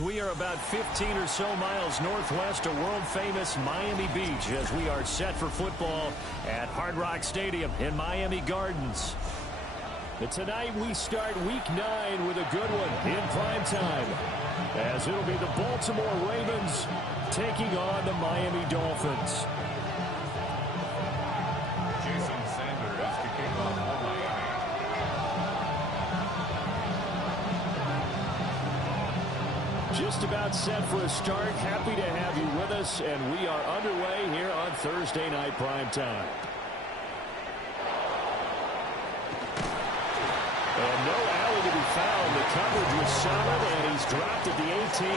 We are about 15 or so miles northwest of world-famous Miami Beach as we are set for football at Hard Rock Stadium in Miami Gardens. But tonight we start Week 9 with a good one in prime time, as it'll be the Baltimore Ravens taking on the Miami Dolphins. Just about set for a start. Happy to have you with us, and we are underway here on Thursday Night Prime Time. And no alley to be found. The coverage was solid, and he's dropped at the 18.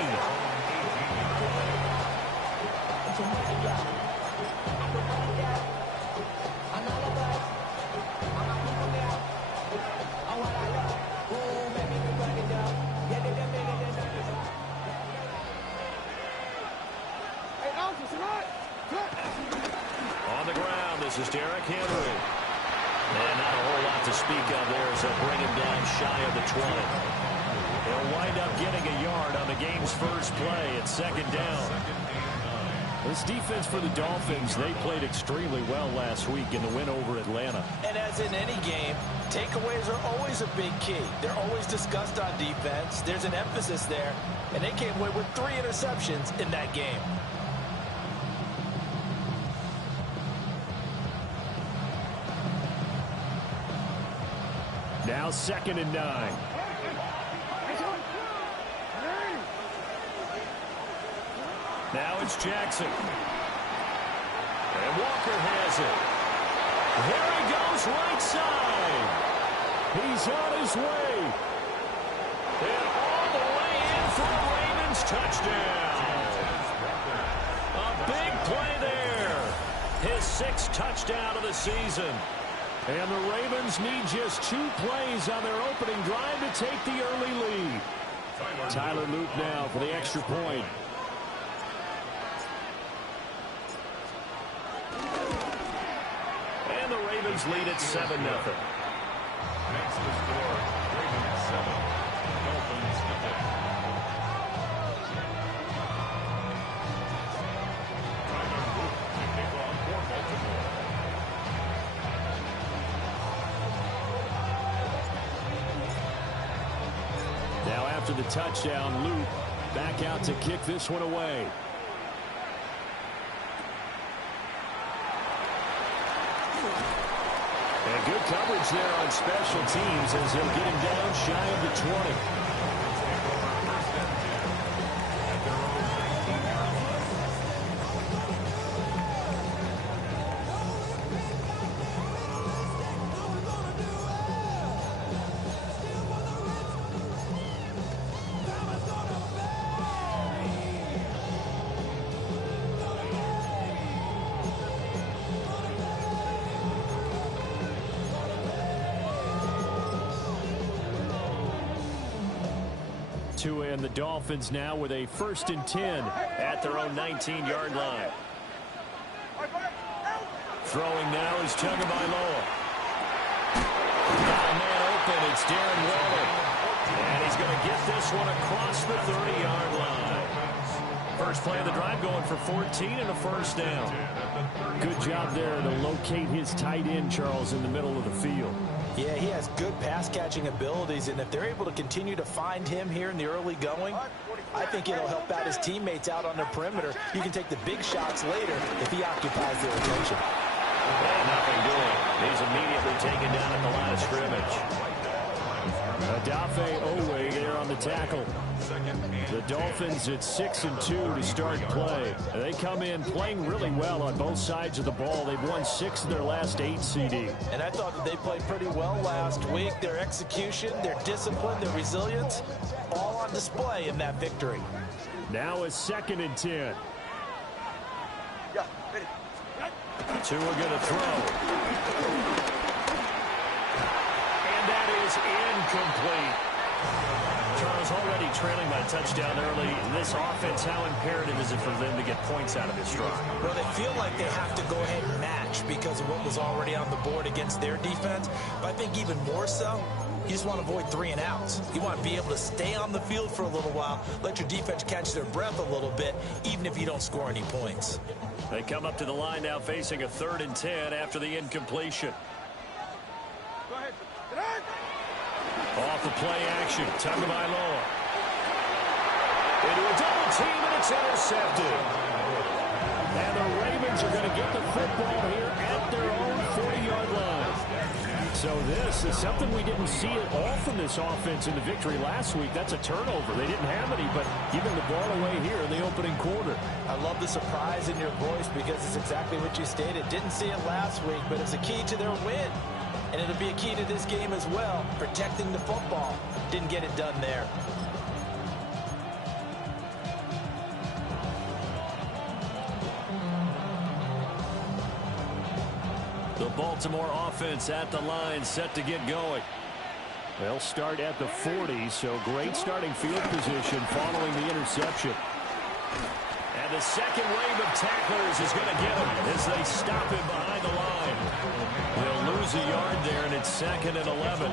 On the ground, this is Derrick Henry. And not a whole lot to speak of there as they'll bring him down shy of the 20. He'll wind up getting a yard on the game's first play at second down. This defense for the Dolphins, they played extremely well last week in the win over Atlanta. And as in any game, takeaways are always a big key. They're always discussed on defense. There's an emphasis there, and they came away with 3 interceptions in that game. Now 2nd and 9. Now it's Jackson. And Walker has it. Here he goes right side. He's on his way. And all the way in for a Ravens touchdown. A big play there. His 6th touchdown of the season. And the Ravens need just 2 plays on their opening drive to take the early lead. Tyler Luke now for the extra point. And the Ravens lead at 7-0. Makes the score. Ravens 7. Dolphins 0. Tyler Luke to kick off for Baltimore. Now after the touchdown, Luke back out to kick this one away. And good coverage there on special teams as he'll get him down shy of the 20. And the Dolphins now with a 1st and 10 at their own 19-yard line. Throwing now is Tagovailoa. Got a man open. It's Darren Waller. And he's going to get this one across the 30-yard line. First play of the drive going for 14 and a 1st down. Good job there to locate his tight end, Charles, in the middle of the field. Yeah, he has good pass-catching abilities, and if they're able to continue to find him here in the early going, I think it'll help out his teammates out on the perimeter. You can take the big shots later if he occupies their attention. And nothing doing. He's immediately taken down at the line of scrimmage. Adafe Owe there on the tackle. The Dolphins at 6-2 to start play. They come in playing really well on both sides of the ball. They've won 6 of their last 8 CD. And I thought that they played pretty well last week. Their execution, their discipline, their resilience, all on display in that victory. Now it's 2nd and 10. Tua going to throw. And that is incomplete. Charles, already trailing by a touchdown early. This offense, how imperative is it for them to get points out of this drive? Well, they feel like they have to go ahead and match because of what was already on the board against their defense. But I think even more so, you just want to avoid 3 and outs. You want to be able to stay on the field for a little while, let your defense catch their breath a little bit, even if you don't score any points. They come up to the line now facing a 3rd and 10 after the incompletion. Go ahead. Off the play action, Tagovailoa. Into a double team, and it's intercepted. And the Ravens are going to get the football here at their own 40-yard line. So this is something we didn't see at all from this offense in the victory last week. That's a turnover. They didn't have any, but giving the ball away here in the opening quarter. I love the surprise in your voice because it's exactly what you stated. Didn't see it last week, but it's a key to their win. And it'll be a key to this game as well, protecting the football. Didn't get it done there. The Baltimore offense at the line, set to get going. They'll start at the 40, so great starting field position following the interception. And the second wave of tacklers is going to get him as they stop him behind the line. They'll lose a yard there, and it's 2nd and 11.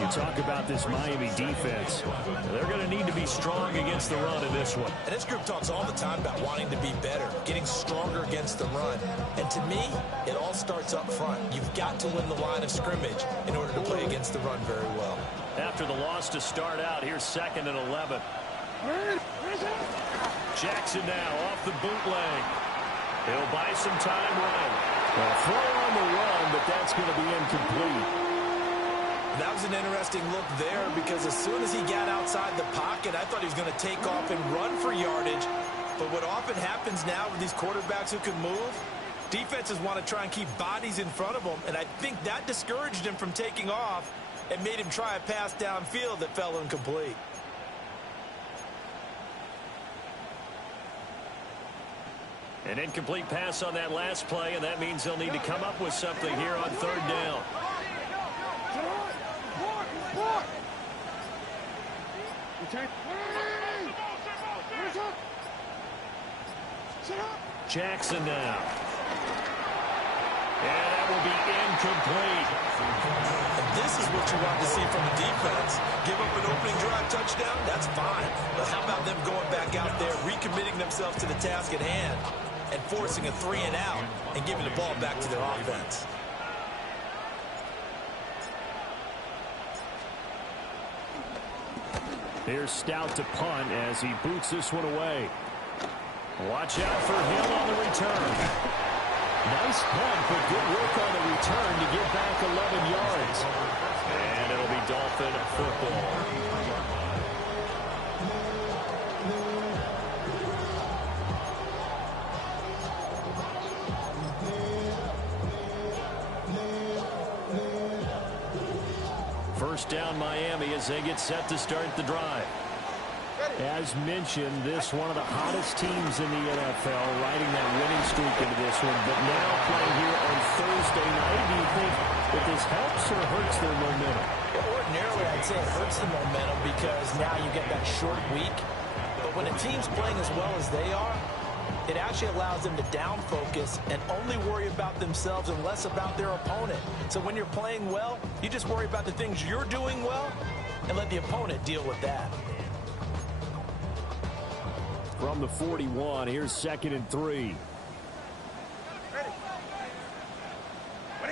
You talk about this Miami defense. They're going to need to be strong against the run in this one. And this group talks all the time about wanting to be better, getting stronger against the run. And to me, it all starts up front. You've got to win the line of scrimmage in order to play against the run very well. After the loss to start out, here's 2nd and 11. Jackson now off the bootleg. He'll buy some time running. Well, throw on the run, but that's going to be incomplete. That was an interesting look there because as soon as he got outside the pocket, I thought he was going to take off and run for yardage. But what often happens now with these quarterbacks who can move, defenses want to try and keep bodies in front of them, and I think that discouraged him from taking off and made him try a pass downfield that fell incomplete. An incomplete pass on that last play, and that means they'll need to come up with something here on 3rd down. Jackson now. And that will be incomplete. And this is what you want to see from the defense. Give up an opening drive touchdown, that's fine. But how about them going back out there, recommitting themselves to the task at hand, and forcing a 3 and out and giving the ball back to their offense. Here's Stout to punt as he boots this one away. Watch out for Hill on the return. Nice punt, but good work on the return to get back 11 yards. And it'll be Dolphin football. First down Miami as they get set to start the drive. As mentioned, this one of the hottest teams in the NFL, riding that winning streak into this one, but now playing here on Thursday night. Do you think that this helps or hurts their momentum? Ordinarily, I'd say it hurts the momentum because now you get that short week. But when a team's playing as well as they are, it actually allows them to down focus and only worry about themselves and less about their opponent. So when you're playing well, you just worry about the things you're doing well and let the opponent deal with that. From the 41, here's 2nd and 3. A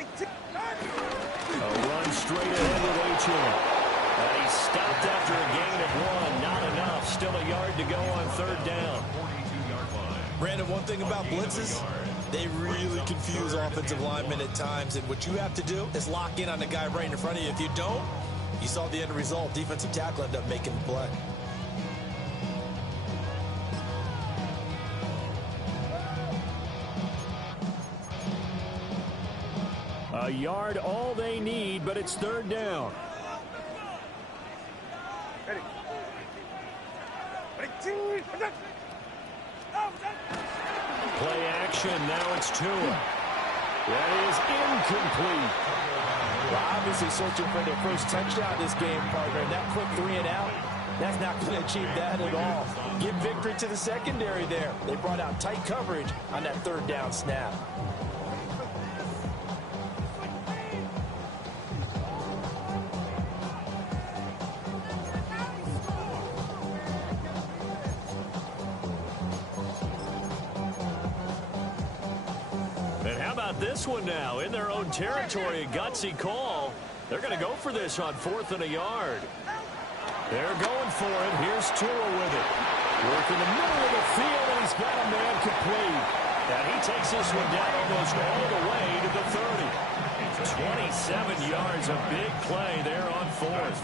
run straight ahead with H.M. And he's stopped after a gain of 1. Not enough. Still a yard to go on 3rd down. Brandon, one thing about blitzes, they really confuse offensive linemen at times. And what you have to do is lock in on the guy right in front of you. If you don't, You saw the end result. Defensive tackle ended up making the play. A yard all they need, but it's third down. Play action. Now it's Tua. That is incomplete. Well, obviously searching for their first touchdown this game, partner. And that quick 3 and out, that's not going to achieve that at all. Give victory to the secondary there. They brought out tight coverage on that third down snap. This one now in their own territory, a gutsy call. They're going to go for this on 4th and a yard. They're going for it. Here's Tua with it. Working the middle of the field, and he's got a man complete. And he takes this one down almost all the way to the 30. 27 yards, a big play there on 4th.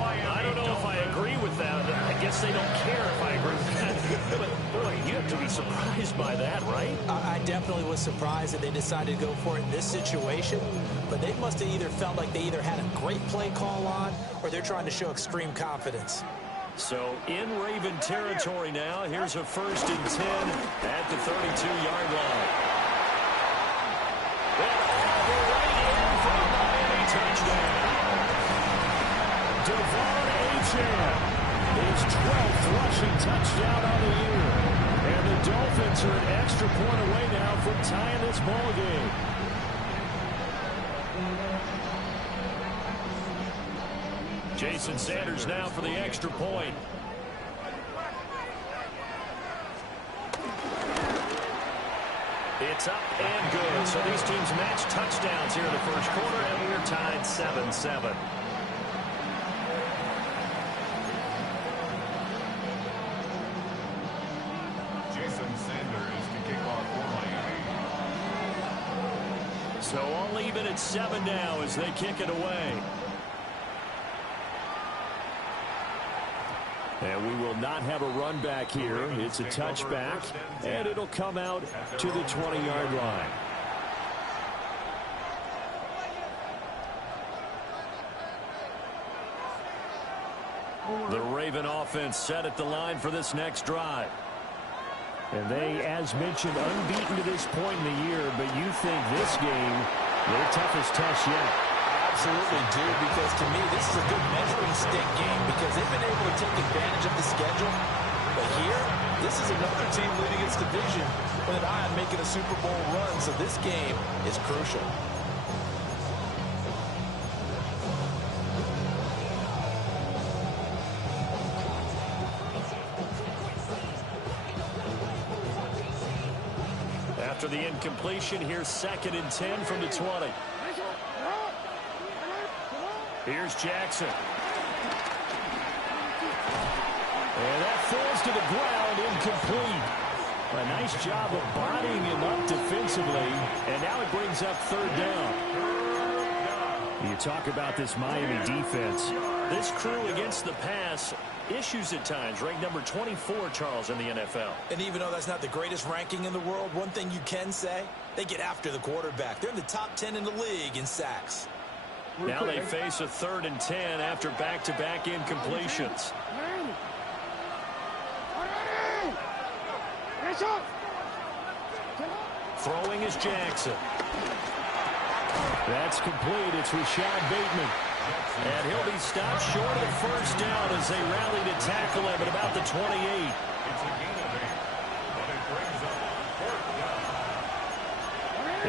I don't know if I agree with that. I guess they don't care if I agree with that. But, boy, you have to be surprised by that, right? I definitely was surprised that they decided to go for it in this situation. But they must have either felt like they either had a great play call on or they're trying to show extreme confidence. So in Raven territory now, here's a 1st and 10 at the 32-yard line. Touchdown. Devon Achane, his 12th rushing touchdown on the year. And the Dolphins are an extra point away now from tying this ball game. Jason Sanders now for the extra point. It's up and good. So these teams match touchdowns here in the first quarter, and we're tied 7-7. Jason Sanders to kick off for Miami. So all even at 7 now as they kick it away. And we will not have a run back here. It's a touchback, and it'll come out to the 20-yard line. The Raven offense set at the line for this next drive. And they, as mentioned, unbeaten to this point in the year, but you think this game, their toughest test yet. Absolutely do, because to me this is a good measuring stick game because they've been able to take advantage of the schedule. But here, this is another team leading its division with an eye on making a Super Bowl run, so this game is crucial. After the incompletion, here's 2nd and 10 from the 20. Here's Jackson. And that falls to the ground, incomplete. A nice job of bodying him up defensively, and now it brings up 3rd down. You talk about this Miami defense. This crew against the pass, issues at times, ranked number 24, Charles, in the NFL. And even though that's not the greatest ranking in the world, one thing you can say, they get after the quarterback. They're in the top 10 in the league in sacks. Now they face a 3rd and 10 after back-to-back incompletions. Throwing is Jackson. That's complete. It's Rashad Bateman. And he'll be stopped short of 1st down as they rally to tackle him at about the 28. It's a gain of 8, but it brings up 4th down.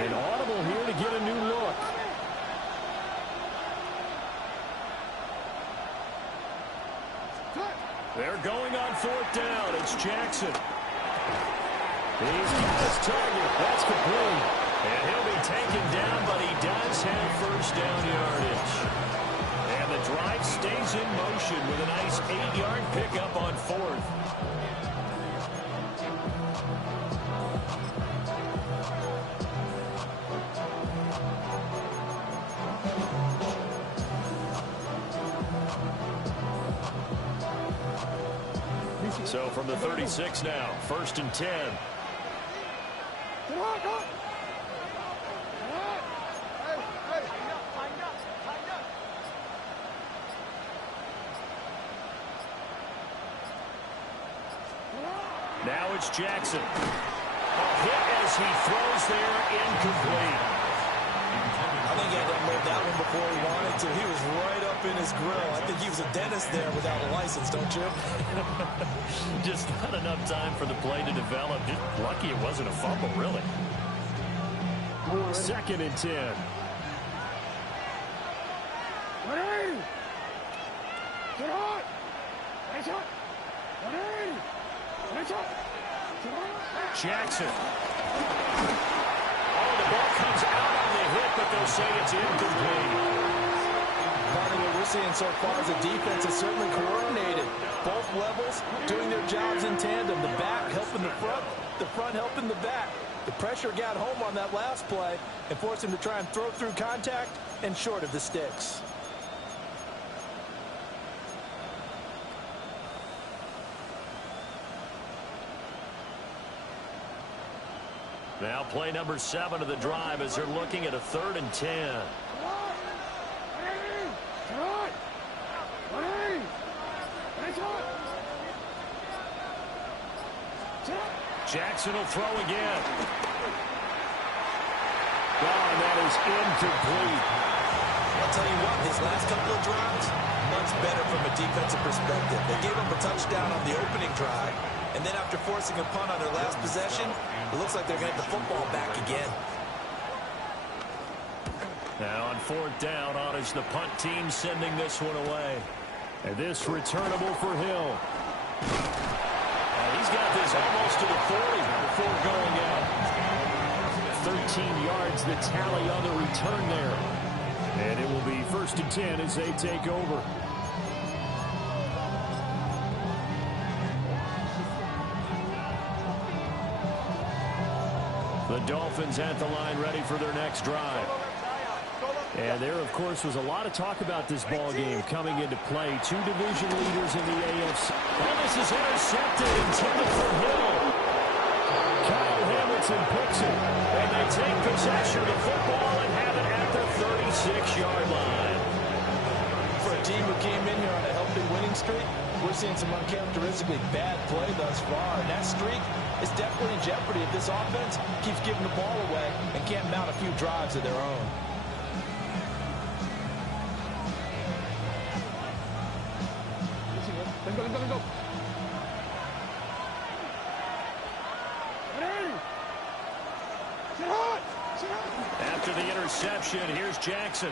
An audible here to get a new look. They're going on 4th down. It's Jackson. He's got his target. That's complete. And he'll be taken down, but he does have 1st down yardage. And the drive stays in motion with a nice 8-yard pickup on 4th. So from the 36 now, 1st and 10. Now it's Jackson. A hit as he throws there, incomplete. I think he had to unload that one before he wanted to. He was right up in his grill. I think he was a dentist there without a license, don't you? Just not enough time for the play to develop. Just lucky it wasn't a fumble, really. 2nd and 10. Jackson. Oh, the ball comes out on the hit, but they'll say it's incomplete. Part of what we're seeing so far is the defense is certainly coordinated. Both levels doing their jobs in tandem. The back helping the front helping the back. The pressure got home on that last play and forced him to try and throw through contact and short of the sticks. Now play number 7 of the drive as they're looking at a 3rd and 10. Jackson will throw again. Oh, and that is incomplete. I'll tell you what, these last couple of drives, much better from a defensive perspective. They gave up a touchdown on the opening drive, and then after forcing a punt on their last possession, it looks like they're going to get the football back again. Now on 4th down, on is the punt team sending this one away. And this returnable for Hill. And he's got this almost to the 40 before going out. 13 yards the tally on the return there. And it will be 1st and 10 as they take over. The Dolphins at the line ready for their next drive. And there, of course, was a lot of talk about this ball game coming into play. 2 division leaders in the AFC. Oh, this is intercepted, intended for Hill. Kyle Hamilton picks it, and they take possession of the football and have it at the 36-yard line. For a team who came in here on a healthy winning streak, we're seeing some uncharacteristically bad play thus far. And that streak is definitely in jeopardy if this offense keeps giving the ball away and can't mount a few drives of their own. Go. After the interception, here's Jackson.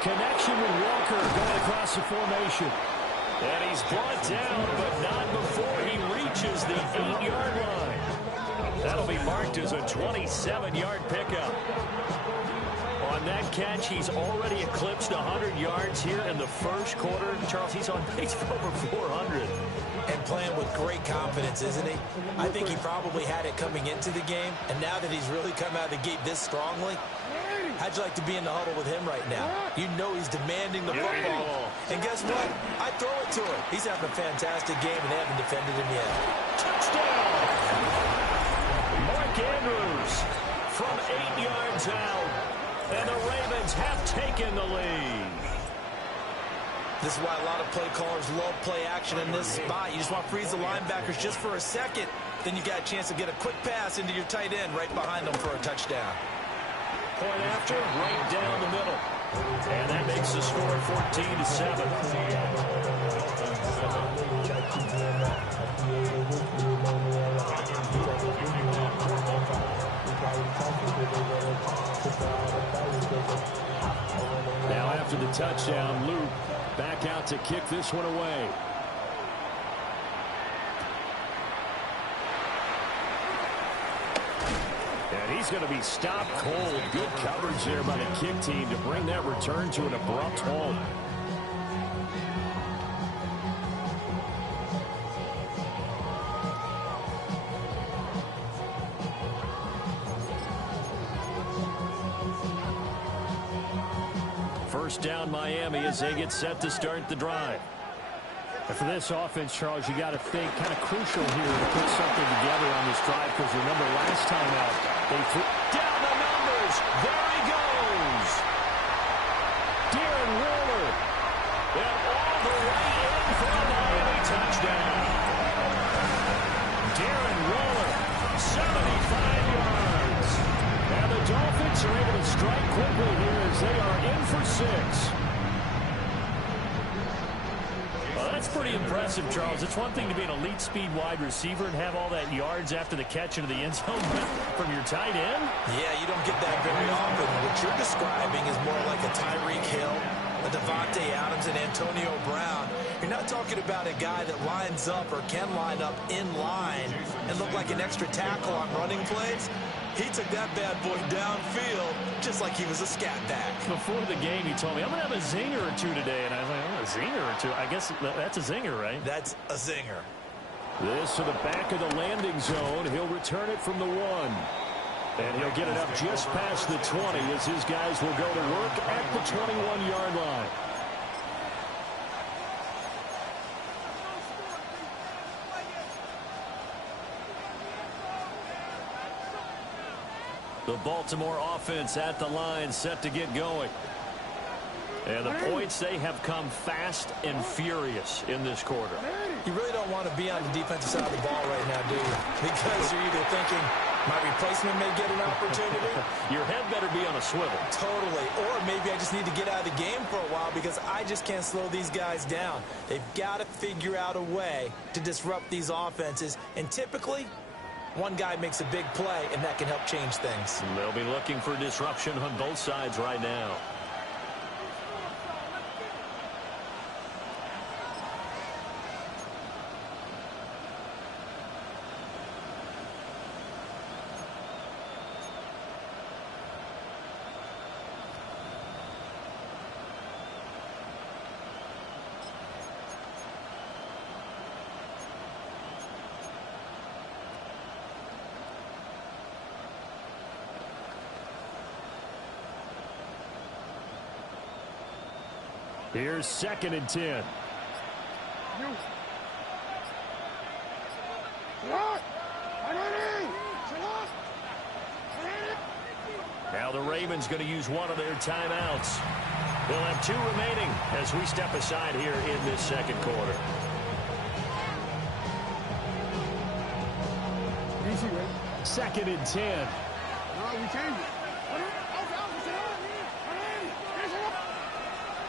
Connection with Walker going across the formation. And he's brought down, but not before he reaches the 8-yard line. That'll be marked as a 27-yard pickup. On that catch, he's already eclipsed 100 yards here in the first quarter. Charles, he's on pace for over 400. And playing with great confidence, isn't he? I think he probably had it coming into the game, and now that he's really come out of the gate this strongly, how'd you like to be in the huddle with him right now? You know he's demanding the football. And guess what? I throw it to him. He's having a fantastic game, and they haven't defended him yet. Touchdown! Mark Andrews from 8 yards out. And the Ravens have taken the lead. This is why a lot of play callers love play action in this spot. You just want to freeze the linebackers just for a second. Then you got a chance to get a quick pass into your tight end right behind them for a touchdown. Point after, right down the middle. And that makes the score 14-7. Now after the touchdown, Luke back out to kick this one away. And he's going to be stopped cold. Good coverage there by the kick team to bring that return to an abrupt halt. First down Miami as they get set to start the drive. And for this offense, Charles, you got to think kind of crucial here to put something together on this drive, because remember last time out, they threw down the numbers. There he goes. Darren Waller. And all the way in for a Miami touchdown. Darren Waller, 75 yards. And the Dolphins are able to strike quickly here as they are in for 6. That's pretty impressive, Charles. It's one thing to be an elite speed wide receiver and have all that yards after the catch into the end zone, but from your tight end? Yeah, you don't get that very often. What you're describing is more like a Tyreek Hill, a Devontae Adams, and Antonio Brown. You're not talking about a guy that lines up or can line up in line and look like an extra tackle on running plays. He took that bad boy downfield just like he was a scat back. Before the game, he told me, I'm going to have a zinger or two today. And I was like, oh, a zinger or two? I guess that's a zinger, right? That's a zinger. This to the back of the landing zone. He'll return it from the 1. And he'll get it up just past the 20 as his guys will go to work at the 21-yard line. The Baltimore offense at the line, set to get going. And the points, they have come fast and furious in this quarter. You really don't want to be on the defensive side of the ball right now, do you? Because you're either thinking, my replacement may get an opportunity. Your head better be on a swivel. Totally. Or maybe I just need to get out of the game for a while because I just can't slow these guys down. They've got to figure out a way to disrupt these offenses. And typically, one guy makes a big play, and that can help change things. They'll be looking for disruption on both sides right now. Here's 2nd and 10. Now the Ravens going to use one of their timeouts. They'll have 2 remaining as we step aside here in this second quarter. Easy, right? 2nd and 10. No, we changed it.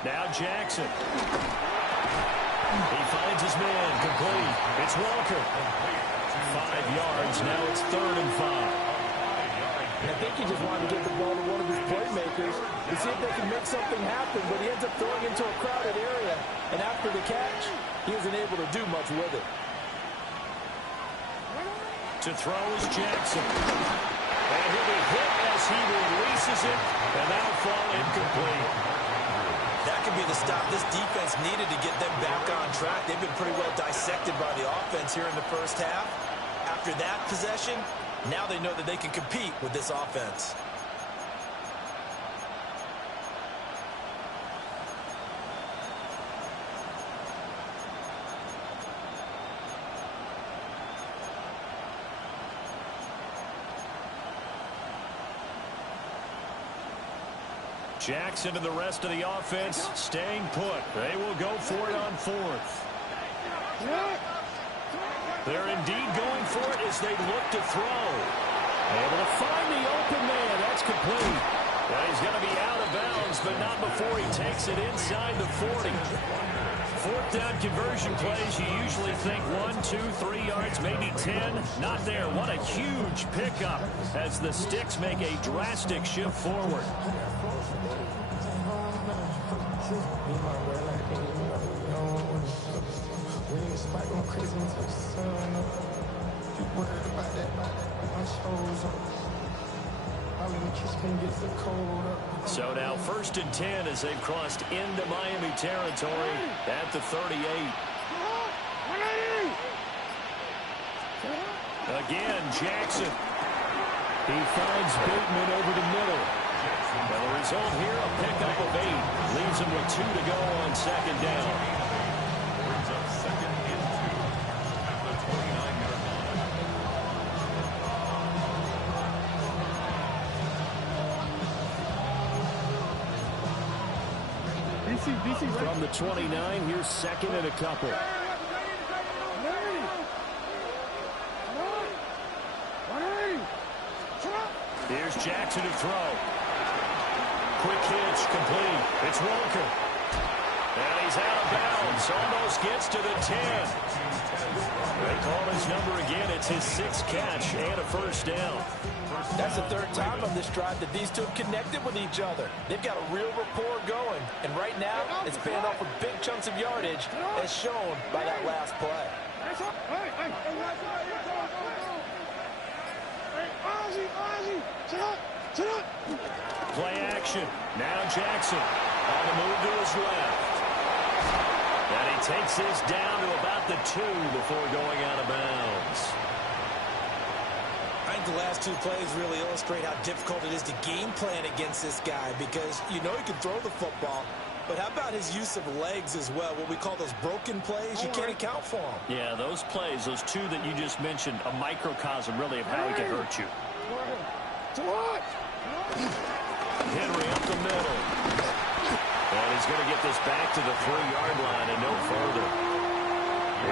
Now Jackson. He finds his man complete. It's Walker. 5 yards. Now it's 3rd and 5. I think he just wanted to get the ball to one of his playmakers to see if they can make something happen, but he ends up throwing into a crowded area. And after the catch, he isn't able to do much with it. To throw is Jackson. And he'll be hit as he releases it. And that'll fall incomplete. That could be the stop this defense needed to get them back on track. They've been pretty well dissected by the offense here in the first half. After that possession, now they know that they can compete with this offense. Jackson and the rest of the offense staying put. They will go for it on 4th. They're indeed going for it as they look to throw. Able to find the open man. That's complete. Well, he's going to be out of bounds, but not before he takes it inside the 40. 4th down conversion plays, you usually think 1, 2, 3 yards, maybe 10. Not there. What a huge pickup as the Sticks make a drastic shift forward. So now 1st and 10 as they've crossed into Miami territory at the 38. Again, Jackson. He finds Bateman over the middle. Well, the result here, a pickup of 8. Leaves him with 2 to go on 2nd down. DC, From the 29, here's second and a couple. Here's Jackson to throw. Quick hitch, complete. It's Walker. And he's out of bounds. Almost gets to the 10. They call his number again. It's his 6th catch and a first down. That's the 3rd time on this drive that these two have connected with each other. They've got a real rapport going. And right now, it's paying off with big chunks of yardage, as shown by that last play. Play action. Now Jackson on the move to his left. And he takes this down to about the 2 before going out of bounds. I think the last 2 plays really illustrate how difficult it is to game plan against this guy, because you know he can throw the football, but how about his use of legs as well? What we call those broken plays, you can't account for them. Yeah, those plays, those 2 that you just mentioned, a microcosm really of how he can hurt you. Henry up the middle. And he's going to get this back to the 3-yard line and no further.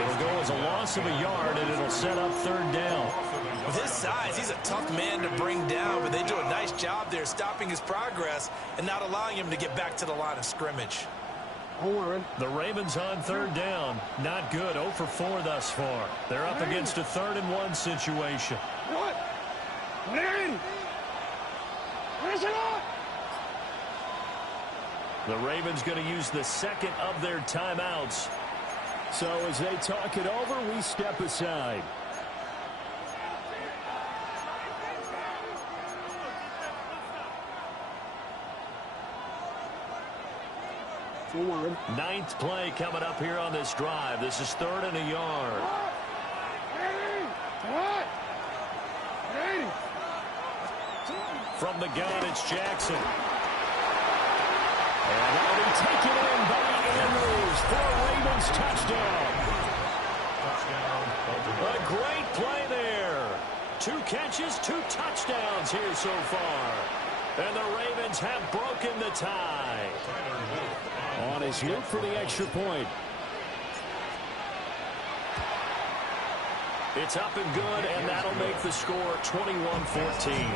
It'll go as a loss of a yard, and it'll set up 3rd down. With his size, he's a tough man to bring down, but they do a nice job there stopping his progress and not allowing him to get back to the line of scrimmage. The Ravens on 3rd down. Not good. 0 for 4 thus far. They're up against a 3rd and 1 situation. The Ravens going to use the 2nd of their timeouts. So as they talk it over, we step aside. Ninth play coming up here on this drive. This is 3rd and a yard. From the gun, it's Jackson. And that'll be taken in by Andrews for a Ravens touchdown. A great play there. 2 catches, 2 touchdowns here so far. And the Ravens have broken the tie. On his loop for the extra point. It's up and good, and that'll make the score 21-14.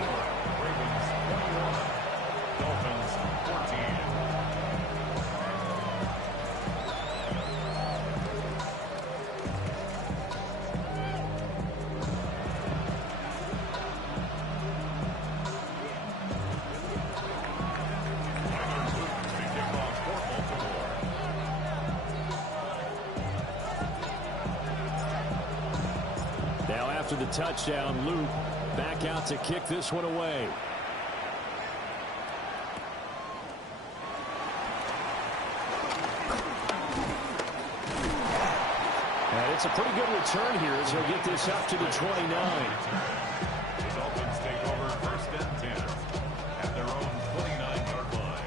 Dolphins 14. After the touchdown, Luke back out to kick this one away. And it's a pretty good return here as he'll get this up to the 29. The Dolphins take over 1st and 10 at their own 29-yard line.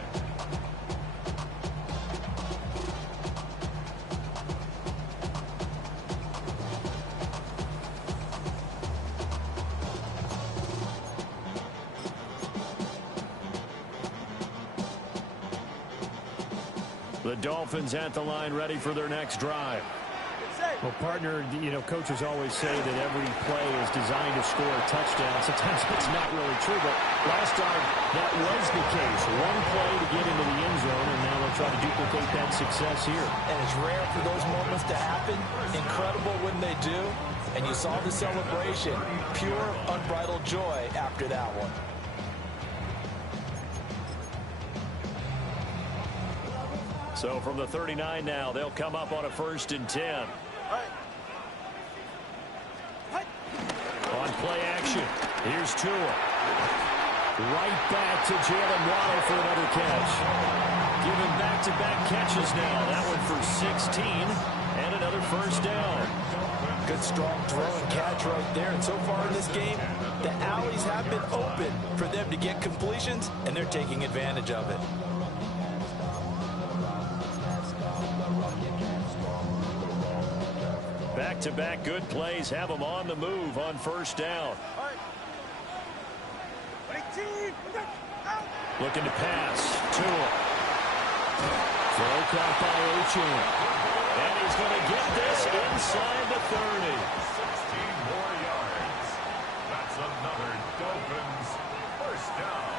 The Dolphins at the line, ready for their next drive. Well, partner, you know, coaches always say that every play is designed to score a touchdown. Sometimes it's not really true, but last time that was the case. One play to get into the end zone, and now they'll try to duplicate that success here. And it's rare for those moments to happen. Incredible when they do. And you saw the celebration. Pure, unbridled joy after that one. So from the 39 now, they'll come up on a 1st and 10. On play action, here's Tua. Right back to Jalen Waddle for another catch. Giving back-to-back catches now. That one for 16 and another first down. Good, strong throw and catch right there. And so far in this game, the alleys have been open for them to get completions, and they're taking advantage of it. Back-to-back good plays have them on the move on first down. Looking to pass. Tua. Throw caught by Uchin. And he's going to get this inside the 30. 16 more yards. That's another Dolphins first down.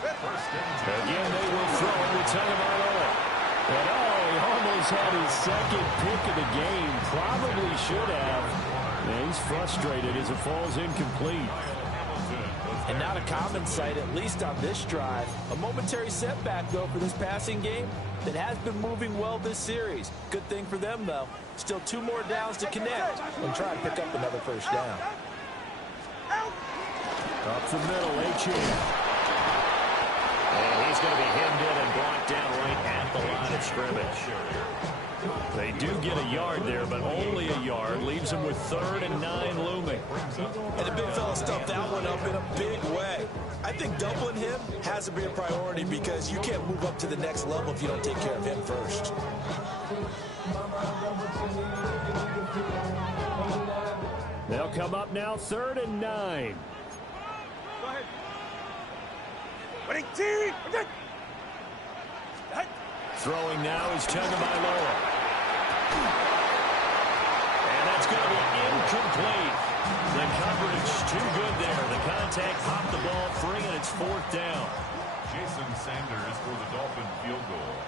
First and 10. Again, they will throw it with Tagovailoa. And he almost had his second pick of the game. Probably should have. And he's frustrated as it falls incomplete. And not a common sight, at least on this drive. A momentary setback, though, for this passing game that has been moving well this series. Good thing for them, though. Still 2 more downs to connect and try and pick up another first down. Up the middle, Achane. And he's going to be hemmed in and blocked down right at the line of scrimmage. They do get a yard there, but only a yard. Leaves them with 3rd and 9 looming. And the big fella stuffed that one up in a big way. I think doubling him has to be a priority because you can't move up to the next level if you don't take care of him first. They'll come up now 3rd and 9. Go ahead. Throwing now is Tagovailoa. And that's going to be incomplete. The coverage too good there. The contact popped the ball free, and it's 4th down. Jason Sanders for the Dolphin field goal.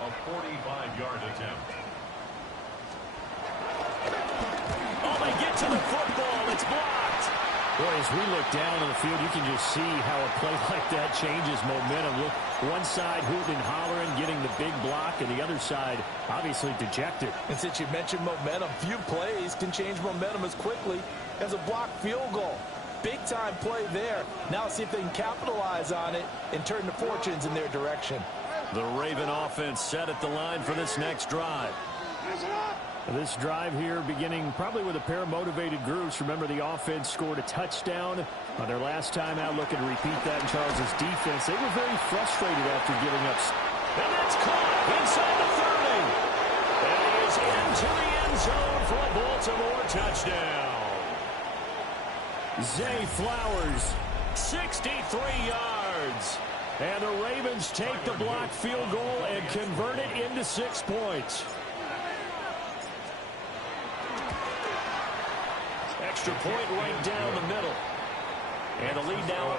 A 45-yard attempt. Oh, they get to the football. It's blocked. Boy, as we look down on the field, you can just see how a play like that changes momentum. Look, one side hooting and hollering, getting the big block, and the other side obviously dejected. And since you mentioned momentum, few plays can change momentum as quickly as a blocked field goal. Big-time play there. Now see if they can capitalize on it and turn the fortunes in their direction. The Raven offense set at the line for this next drive. This drive here beginning probably with a pair of motivated groups. Remember, the offense scored a touchdown on their last time out. Looking to repeat that in Charles's defense. They were very frustrated after giving up. And that's caught inside the 30. And he is into the end zone for a Baltimore touchdown. Zay Flowers, 63 yards. And the Ravens take the blocked field goal and convert it into 6 points. Extra point right down the middle. And the lead now.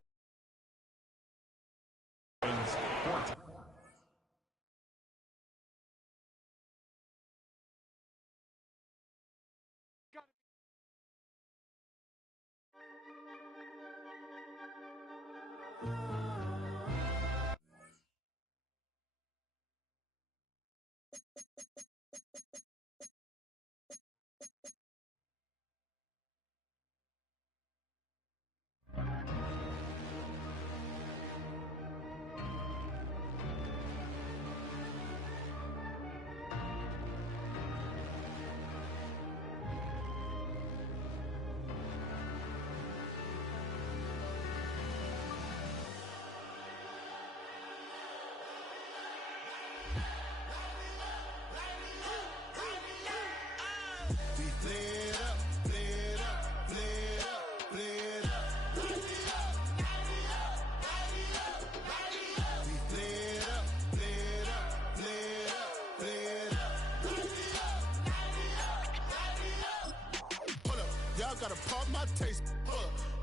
Gotta pump my taste.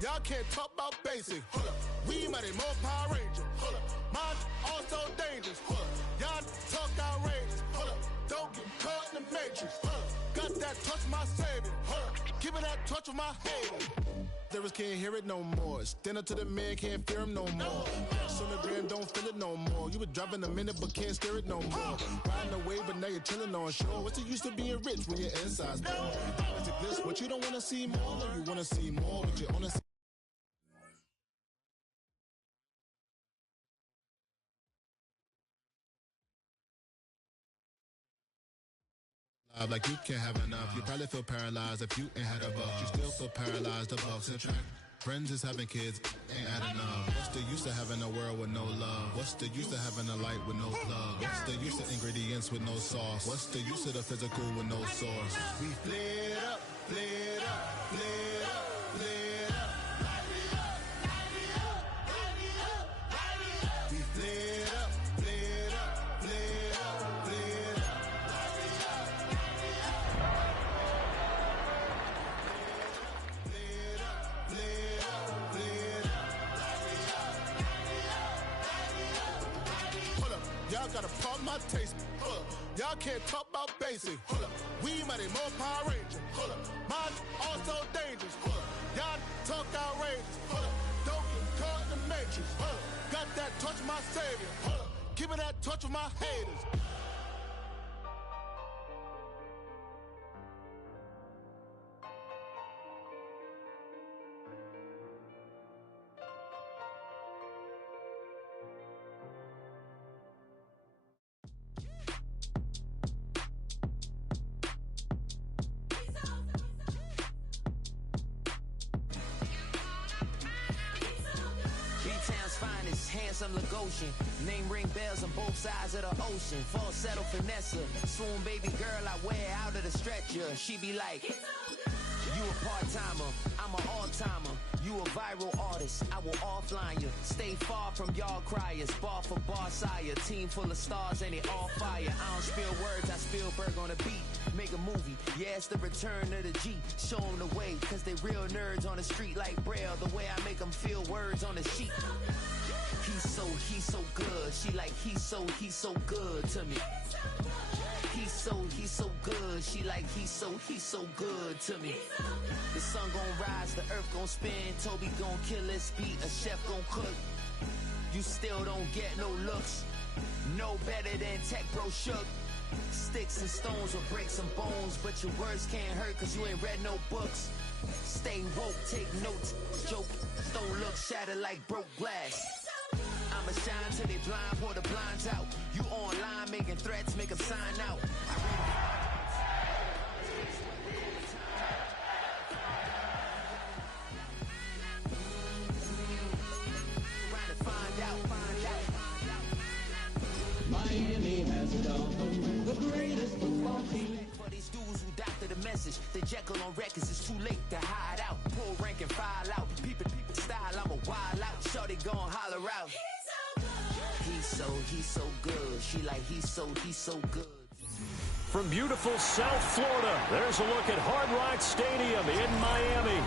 Y'all can't talk about basic. We mighty more Power Ranger. Mine also dangerous. Y'all talk outrageous. Don't get caught in the matrix. Got that touch my savior. Give it that touch of my hater. Lyrics can't hear it no more. Stand up to the man, can't fear him no more. Sonogram don't feel it no more. You were driving a minute but can't steer it no more. Riding away but now you're chilling on shore. What's the use of being rich when your inside's poor? Is it this what you don't want to see more? No, you want to see more but you only see. Like you can't have enough. You probably feel paralyzed if you ain't had a buck. You still feel paralyzed, the bucks and track. Friends is having kids, ain't had enough. What's the use of having a world with no love? What's the use of having a light with no plug? What's the use of ingredients with no sauce? What's the use of the physical with no source? We flared up, flared up, flared up, flared up. We flared up, flared up, flared up. gotta pardon my taste. Y'all can't talk about basic. We might more Power Ranger. Mine also dangerous. Y'all talk outrageous. Don't get caught in the matrix. Got that touch of my savior. Give me that touch of my haters. Handsome Lagosian, name ring bells on both sides of the ocean. Falsetto finesse, swoon baby girl I wear out of the stretcher. She be like, you a part-timer, I'm an all-timer. You a viral artist, I will offline you. Stay far from y'all criers, bar for bar sire. Team full of stars and it all fire. I don't spill words, I Spielberg on a beat. Make a movie, yeah, it's the return of the G. Show them the way, cause they real nerds on the street like Braille. The way I make them feel words on the sheet. He's so good. She like, he's so good to me. He's so good. She like, he's so good to me. The sun gon' rise, the earth gon' spin. Toby gon' kill this beat, a chef gon' cook. You still don't get no looks. No better than Tech Bro Shook. Sticks and stones will break some bones, but your words can't hurt cause you ain't read no books. Stay woke, take notes, joke. Don't look shattered like broke glass. I'ma shine till they blind, pour the blinds out. You online making threats, make them sign out. Miami has Dolphins, the greatest football team. For these dudes who doctor the message, the Jekyll on records, it's too late to hide out. Pull rank and file out. People style, I'm a wild out. Shorty gon' holler out. He's so good. She like, he's so good. From beautiful South Florida, there's a look at Hard Rock Stadium in Miami.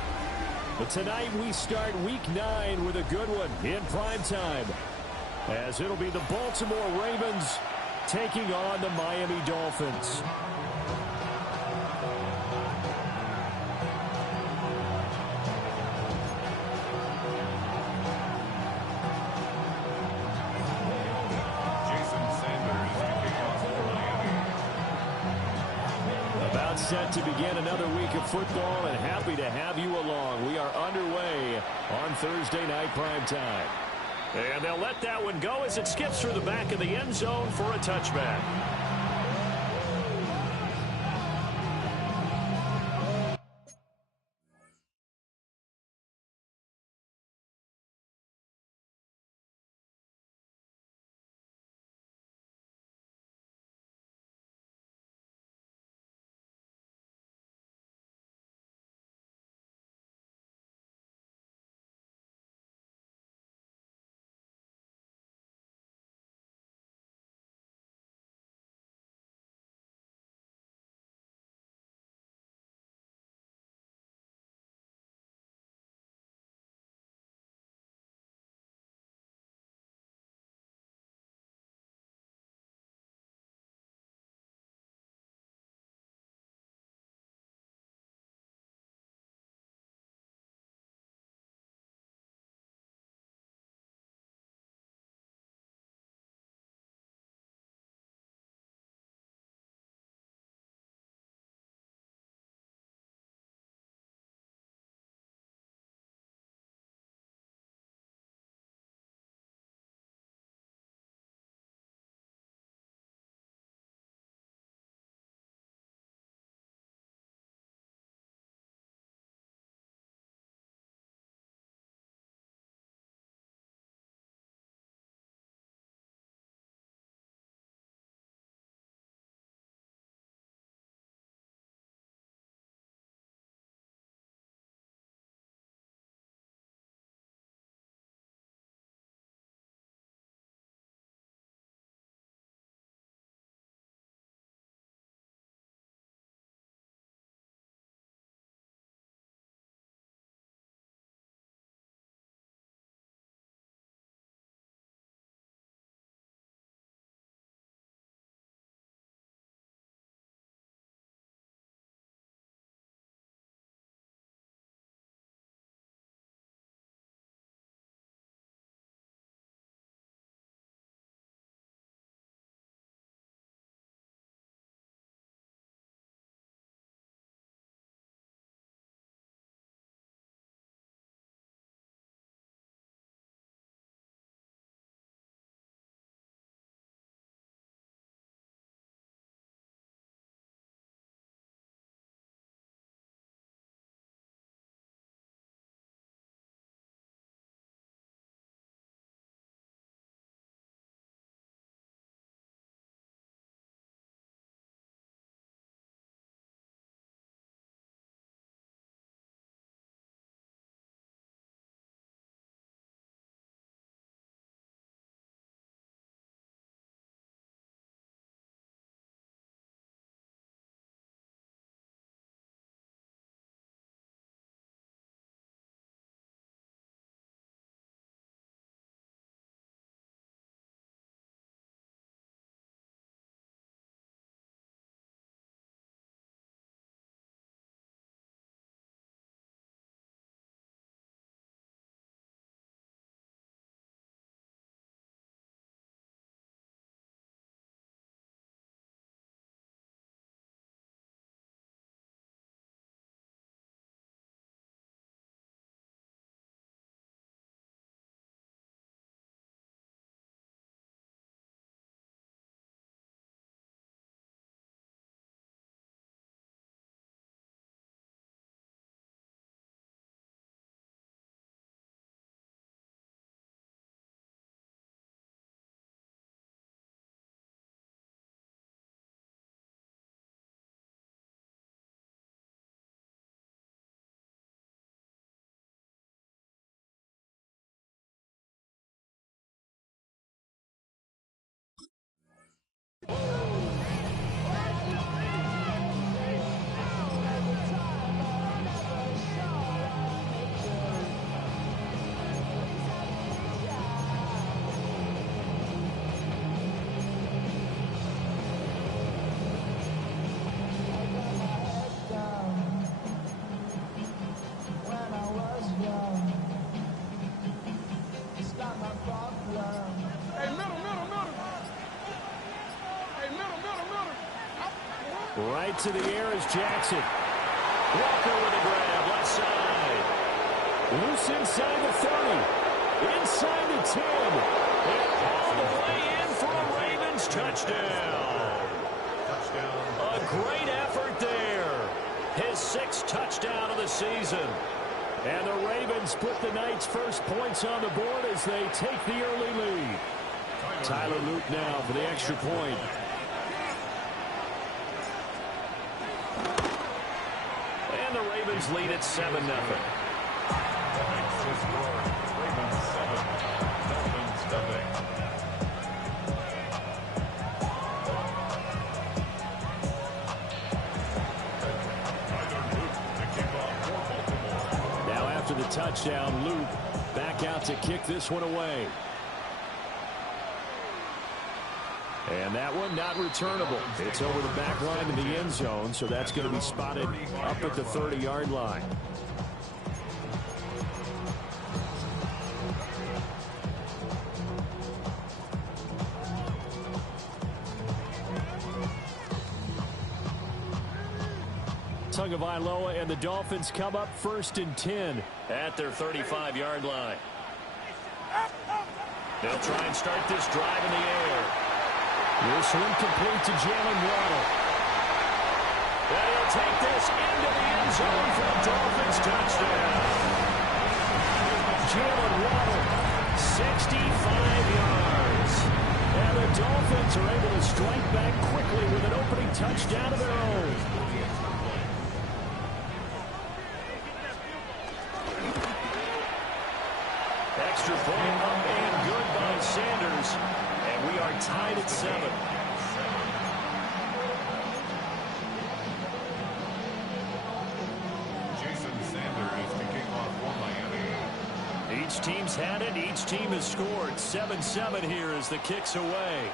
But tonight we start Week 9 with a good one in prime time, as it'll be the Baltimore Ravens taking on the Miami Dolphins. Set to begin another week of football, and happy to have you along. We are underway on Thursday night primetime. And they'll let that one go as it skips through the back of the end zone for a touchback. Right to the air is Jackson. Walker with a grab, left side. Loose inside the 30. Inside the 10. And all the way in for a Ravens touchdown. A great effort there. His 6th touchdown of the season. And the Ravens put the Knights' first points on the board as they take the early lead. Tyler Luke now for the extra point. And the Ravens lead at 7-0. Ravens 7, Dolphins nothing. Now after the touchdown, Luke back out to kick this one away. And that one not returnable. It's over the back line in the end zone, so that's going to be spotted up at the 30-yard line. Tagovailoa and the Dolphins come up 1st and 10 at their 35-yard line. They'll try and start this drive in the air. This one complete to Jalen Waddle. And he'll take this into the end zone for a Dolphins touchdown. Jalen Waddle, 65 yards. And the Dolphins are able to strike back quickly with an opening touchdown of their own. Extra point up and good by Sanders. And we are tied at 7. Jason Sanders to kick off for Miami. Each team's had it. Each team has scored. 7-7 here as the kick's away.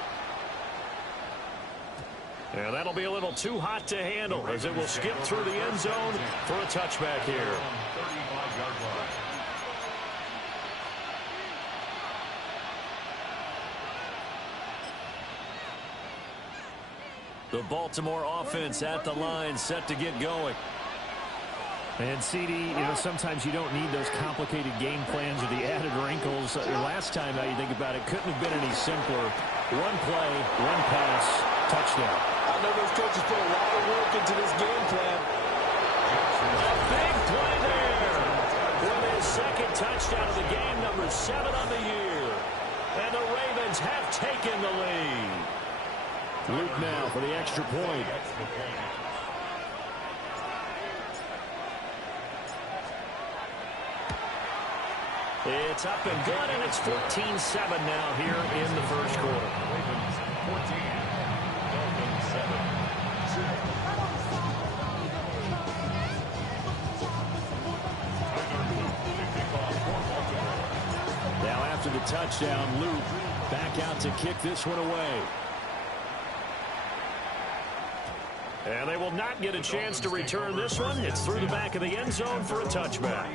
And that'll be a little too hot to handle as it will skip through the end zone for a touchback here. 35-yard line. The Baltimore offense at the line, set to get going. And CD, sometimes you don't need those complicated game plans or the added wrinkles. Last time, now you think about it, couldn't have been any simpler. One play, one pass, touchdown. I know those coaches put a lot of work into this game plan. A big play there. With his 2nd touchdown of the game, number 7 on the year. And the Ravens have taken the lead. Luke now for the extra point. It's up and good, and it's 14-7 now here in the first quarter. Ravens 14, Dolphins 7. Now after the touchdown, Luke back out to kick this one away. And they will not get a chance to return this one. It's through the back of the end zone for a touchback.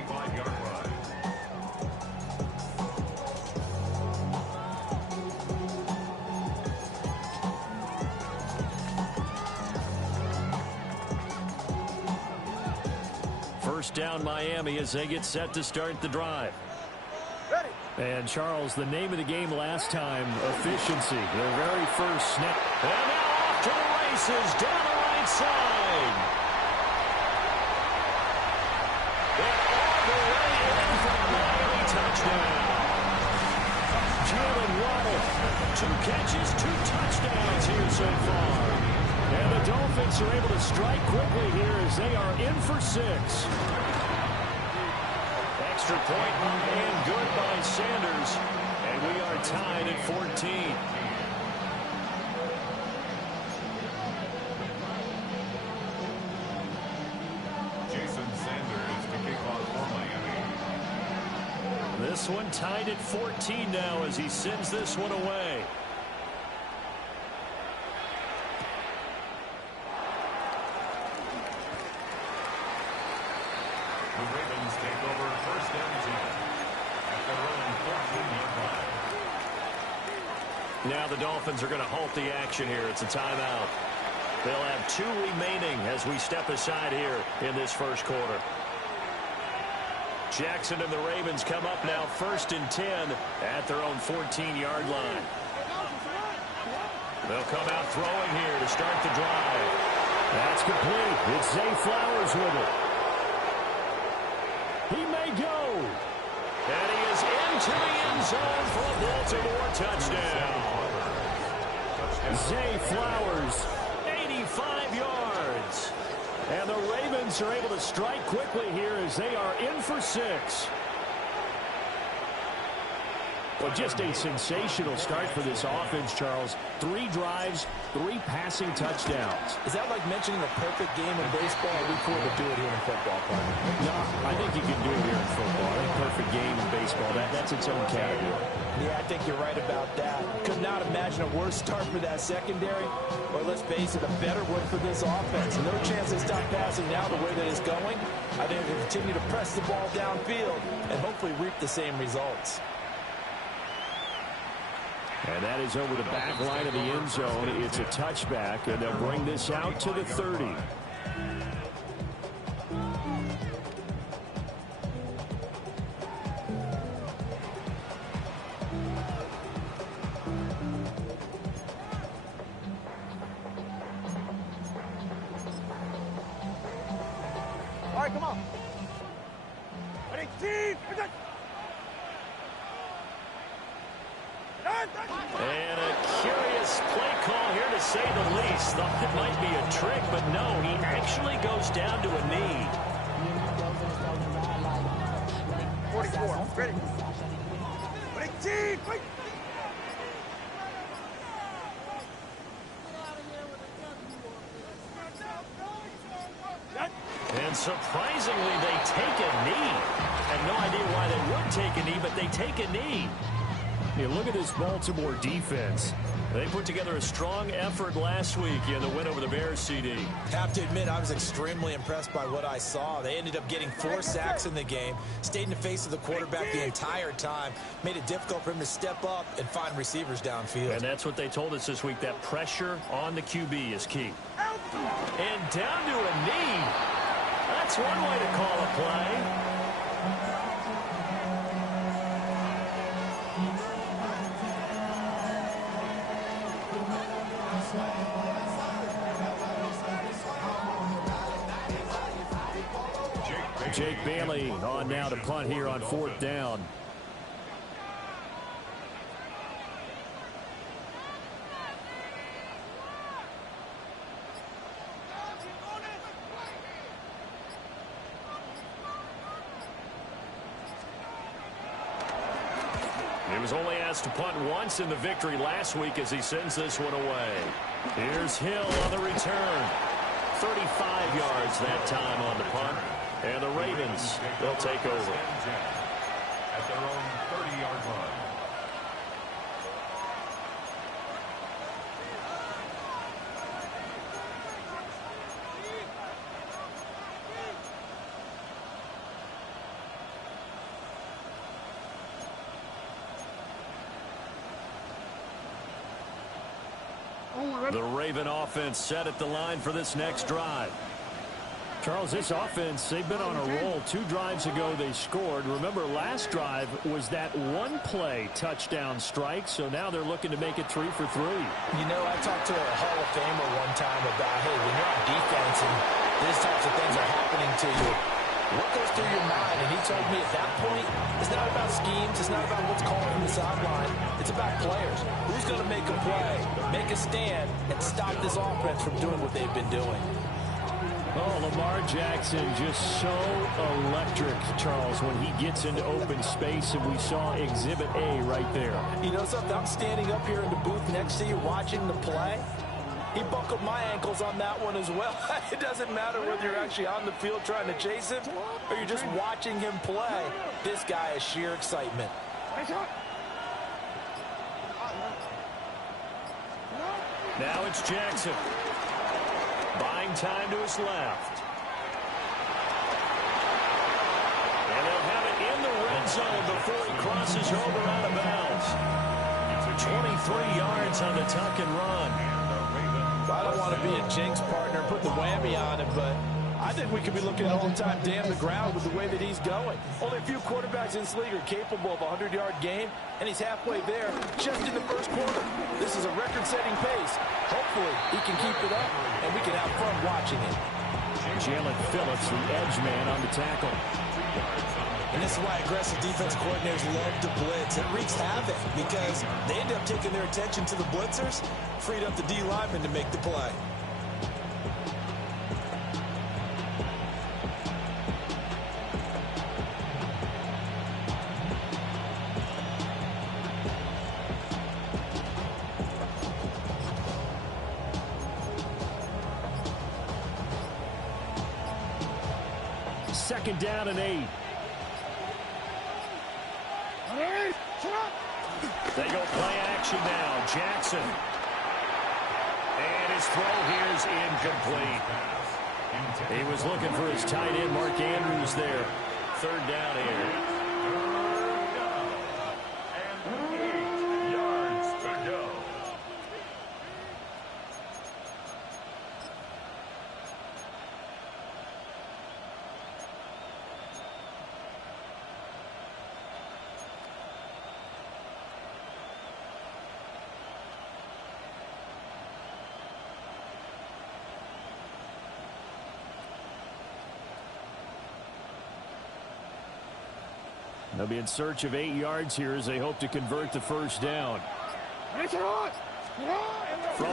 First down Miami as they get set to start the drive. And Charles, the name of the game last time, efficiency. Their very first snap. And now off to the races down the right side. And all the way in for a Miami touchdown. Jalen Waddle, 2 catches, 2 touchdowns here so far. And the Dolphins are able to strike quickly here as they are in for 6. Extra point and good by Sanders. And we are tied at 14. Jason Sanders to kick off for Miami. This one tied at 14 now as he sends this one away. The Ravens take over 1st and 10 at their own 14-yard line. Now the Dolphins are going to halt the action here. It's a timeout. They'll have 2 remaining as we step aside here in this first quarter. Jackson and the Ravens come up now 1st and 10 at their own 14-yard line. They'll come out throwing here to start the drive. That's complete. It's Zay Flowers with it. He may go. And he is into the end zone for a Baltimore touchdown. Zay Flowers, 85 yards. and the Ravens are able to strike quickly here as they are in for 6. Well, just a sensational start for this offense, Charles. 3 drives, 3 passing touchdowns. Is that like mentioning the perfect game in baseball? We couldn't do it here in football, partner. No, I think you can do it here in football. I think perfect game in baseball, that's its own category. Yeah, I think you're right about that. Could not imagine a worse start for that secondary, or let's face it, a better one for this offense. No chance to stop passing now the way that it's going. I think they'll continue to press the ball downfield and hopefully reap the same results. And that is over the back line of the end zone. It's a touchback, and they'll bring this out to the 30. All right, come on. Ready, team. And a curious play call here, to say the least. Thought it might be a trick, but no, he actually goes down to a knee. 44, ready. Ready, team. Fight. And surprisingly, they take a knee. I have no idea why they would take a knee, but they take a knee. You look at this Baltimore defense. They put together a strong effort last week in the win over the Bears, CD. Have to admit, I was extremely impressed by what I saw. They ended up getting 4 sacks in the game, stayed in the face of the quarterback the entire time, made it difficult for him to step up and find receivers downfield. And that's what they told us this week, that pressure on the QB is key. And down to a knee. That's one way to call a play. Jake Bailey on now to punt here on 4th down. He was only asked to punt once in the victory last week as he sends this one away. Here's Hill on the return. 35 yards that time on the punt. And the Ravens, they'll take over. At their own 30-yard line. The Raven offense set at the line for this next drive. Charles, this offense, they've been on a roll. 2 drives ago they scored. Remember, last drive was that one-play touchdown strike, so now they're looking to make it 3 for 3. You know, I talked to a Hall of Famer one time about, hey, when you're on defense and these types of things are happening to you, what goes through your mind? And he told me at that point, it's not about schemes, it's not about what's called from the sideline, it's about players. Who's going to make a play, make a stand, and stop this offense from doing what they've been doing? Oh, Lamar Jackson just so electric, Charles, when he gets into open space, and we saw Exhibit A right there. You know something? I'm standing up here in the booth next to you watching the play. He buckled my ankles on that one as well. It doesn't matter whether you're actually on the field trying to chase him or you're just watching him play. This guy is sheer excitement. Now it's Jackson. Buying time to his left. And they'll have it in the red zone before he crosses over out of bounds. 23 yards on the tuck and run. And the Ravens I don't want to be a jinx partner, put the whammy on him, but I think we could be looking at all-time damn the ground with the way that he's going. Only a few quarterbacks in this league are capable of a 100-yard game, and he's halfway there just in the first quarter. This is a record-setting pace. Hopefully, he can keep it up, and we can have fun watching it. Jalen Phillips, the edge man on the tackle. And this is why aggressive defense coordinators love to blitz. It wreaks havoc because they end up taking their attention to the blitzers, freed up the D lineman to make the play. Second down and 8. They go play action now. Jackson. And his throw here is incomplete. He was looking for his tight end, Mark Andrews, there. Third down here. And 8 yards to go. They'll be in search of 8 yards here as they hope to convert the first down. From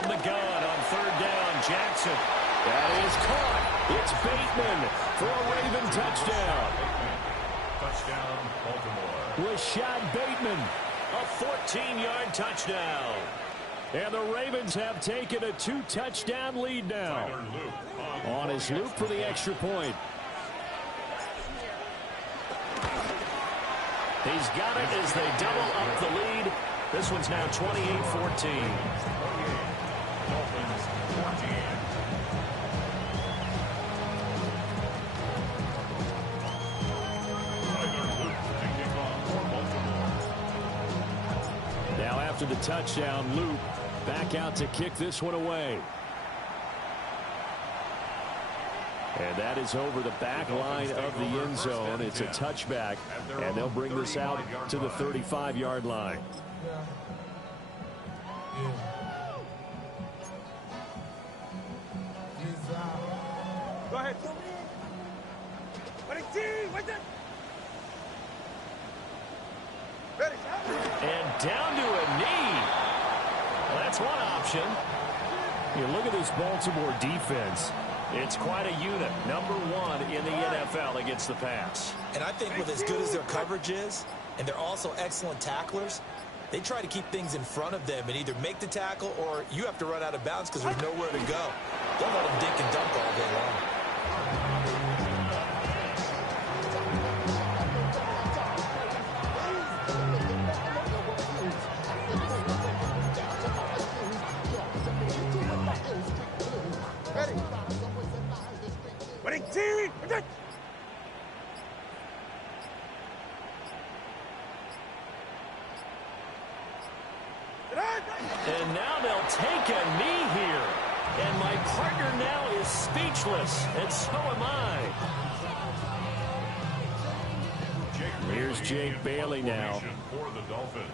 the gun on third down, Jackson. That is caught. It's Bateman for a Raven touchdown. Touchdown, Baltimore. Rashad Bateman, a 14-yard touchdown. And the Ravens have taken a 2-touchdown lead now. On his loop for the extra point. He's got it as they double up the lead. This one's now 28-14. Dolphins 14. Now after the touchdown, Luke back out to kick this one away. And that is over the back line of the end zone. It's a touchback, and they'll bring this out to the 35-yard line. Go ahead. Ready. And down to a knee. Well, that's one option. You look at this Baltimore defense. It's quite a unit. Number 1 in the NFL against the pass. And I think with as good as their coverage is, and they're also excellent tacklers, they try to keep things in front of them and either make the tackle or you have to run out of bounds because there's nowhere to go. Don't let them dink and dunk all day long. And now they'll take a knee here. And my partner now is speechless, and so am I. Here's Jake Bailey now. For the Dolphins.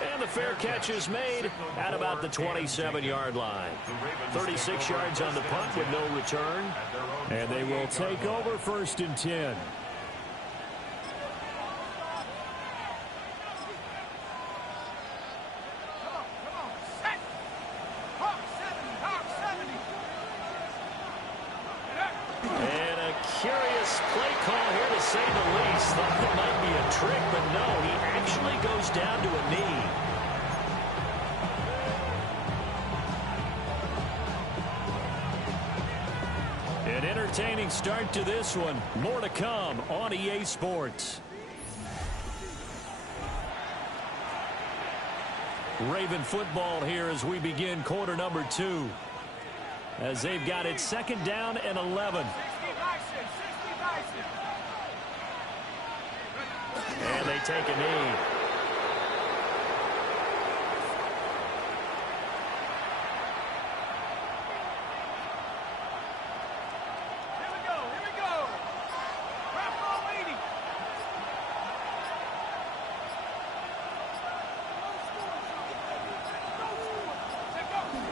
And the fair catch is made at about the 27-yard line. 36 yards on the punt with no return. And they will take over 1st and 10. And a curious play call here to say the least. Thought it might be a trick, but no, he actually goes down to a knee. An entertaining start to this one. More to come on EA Sports. Raven football here as we begin quarter number 2. As they've got it second down and 11. And they take a knee.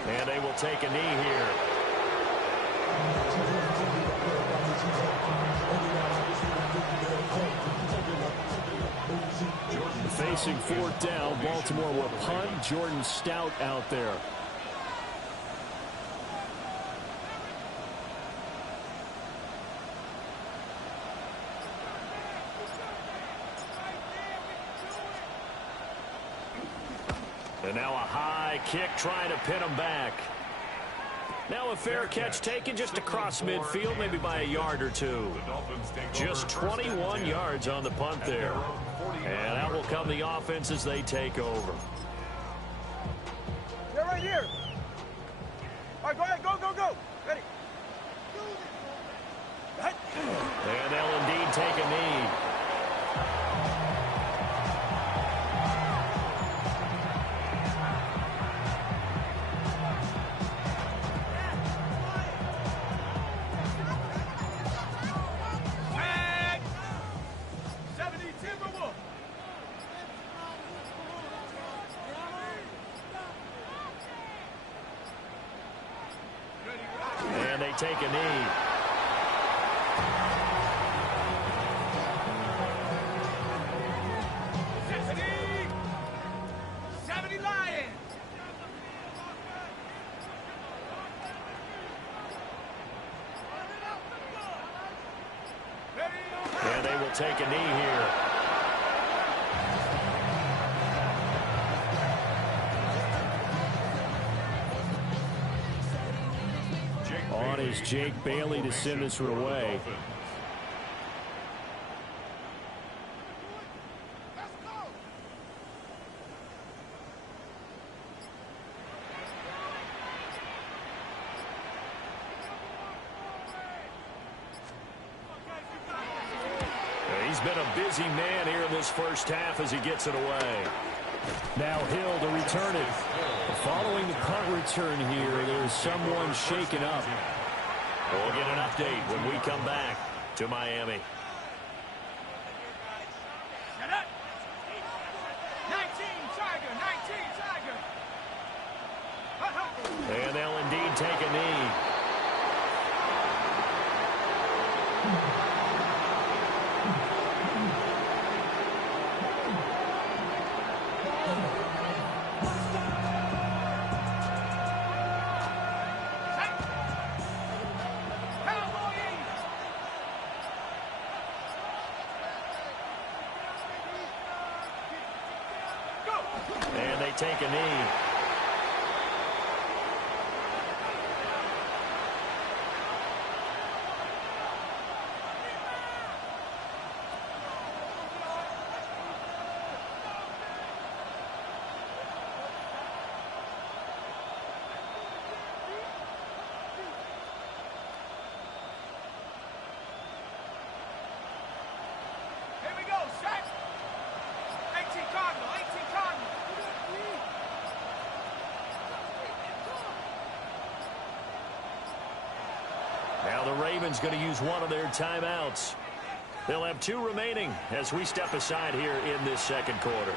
And they will take a knee here. Facing fourth down, Baltimore will punt. Jordan Stout out there. And now a high kick trying to pin him back. Now a fair catch taken just across midfield, maybe by a yard or two. Just 21 yards on the punt there. And out will come the offense as they take over. They're right here. All right, go ahead, go, go, go. Ready. And they'll indeed take a knee. And they take a knee. And they will take a knee here. On is Jake Bailey to send this one away. He's been a busy man here in this first half as he gets it away. Now Hill to return it. Following the punt return here, there's someone shaken up. We'll get an update when we come back to Miami. 19 Tiger, 19 Tiger. And they'll indeed take a knee. And they take a knee. Here we go, set. 18 Cardinal, 18 Cardinal. Now the Ravens going to use one of their timeouts. They'll have 2 remaining as we step aside here in this second quarter.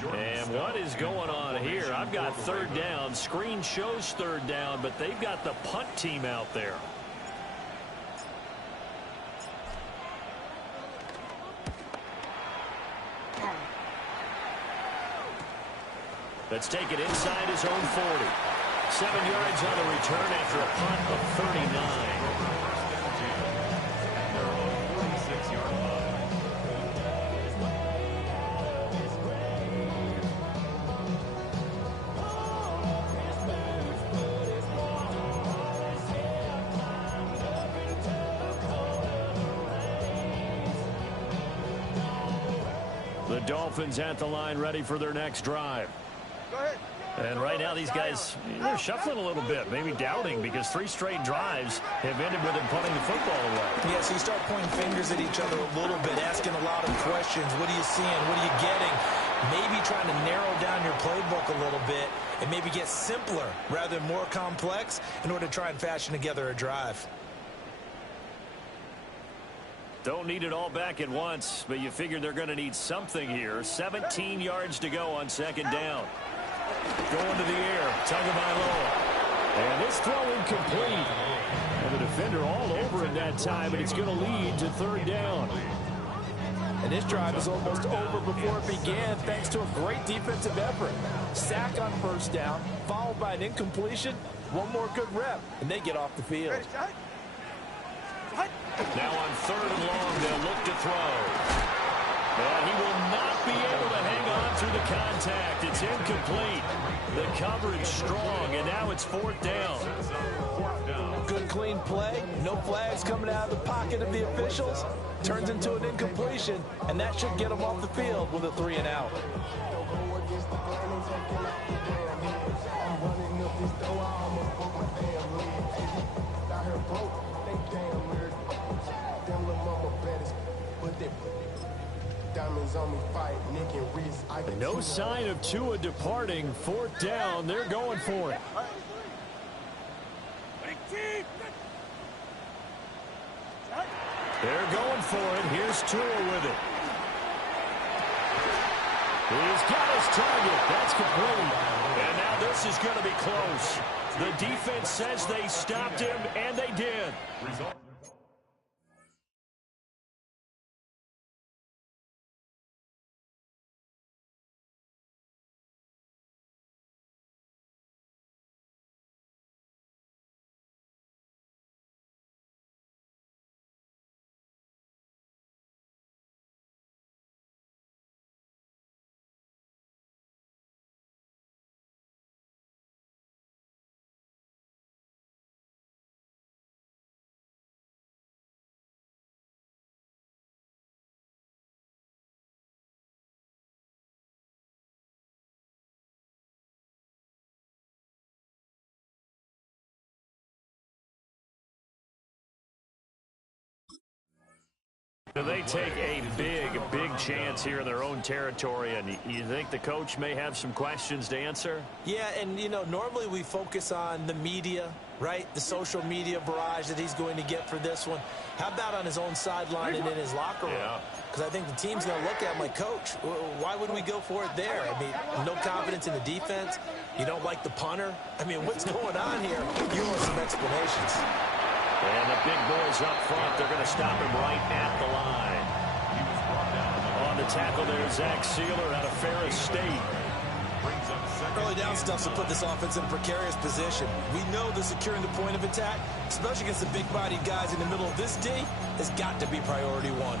And what is going on here? I've got third down. Screen shows third down, but they've got the punt team out there. Let's take it inside his own 40. 7 yards on the return after a punt of 39. Dolphins at the line, ready for their next drive. Go ahead. And right now, these guys, they're shuffling a little bit, maybe doubting, because 3 straight drives have ended with them putting the football away. Yeah, so you start pointing fingers at each other a little bit, asking a lot of questions. What are you seeing? What are you getting? Maybe trying to narrow down your playbook a little bit and maybe get simpler rather than more complex in order to try and fashion together a drive. Don't need it all back at once, but you figure they're going to need something here. 17 yards to go on second down. Going to the air, Tagovailoa. And this throw incomplete. And the defender all over it that time, and it's going to lead to third down. And this drive is almost over before it began thanks to a great defensive effort. Sack on first down, followed by an incompletion. One more good rep, and they get off the field. Now on third and long, they'll look to throw. And he will not be able to hang on through the contact. It's incomplete. The coverage strong, and now it's fourth down. Good, clean play. No flags coming out of the pocket of the officials. Turns into an incompletion, and that should get them off the field with a 3 and out. No sign of Tua departing. Fourth down. They're going for it. They're going for it. Here's Tua with it. He's got his target. That's complete. And now this is going to be close. The defense says they stopped him, and they did. So they take a big chance here in their own territory, and you think the coach may have some questions to answer? Yeah, and, you know, normally we focus on the media, right? The social media barrage that he's going to get for this one. How about on his own sideline and in his locker room? Because I think the team's going to look at him like, Coach, why would we go for it there? I mean, no confidence in the defense. You don't like the punter. I mean, what's going on here? You want some explanations. And the big boys up front, they're going to stop him right at the line. On the tackle there, Zach Sealer out of Ferris State. Early down stuff to put this offense in a precarious position. We know that securing the point of attack, especially against the big-bodied guys in the middle of this D, has got to be priority one.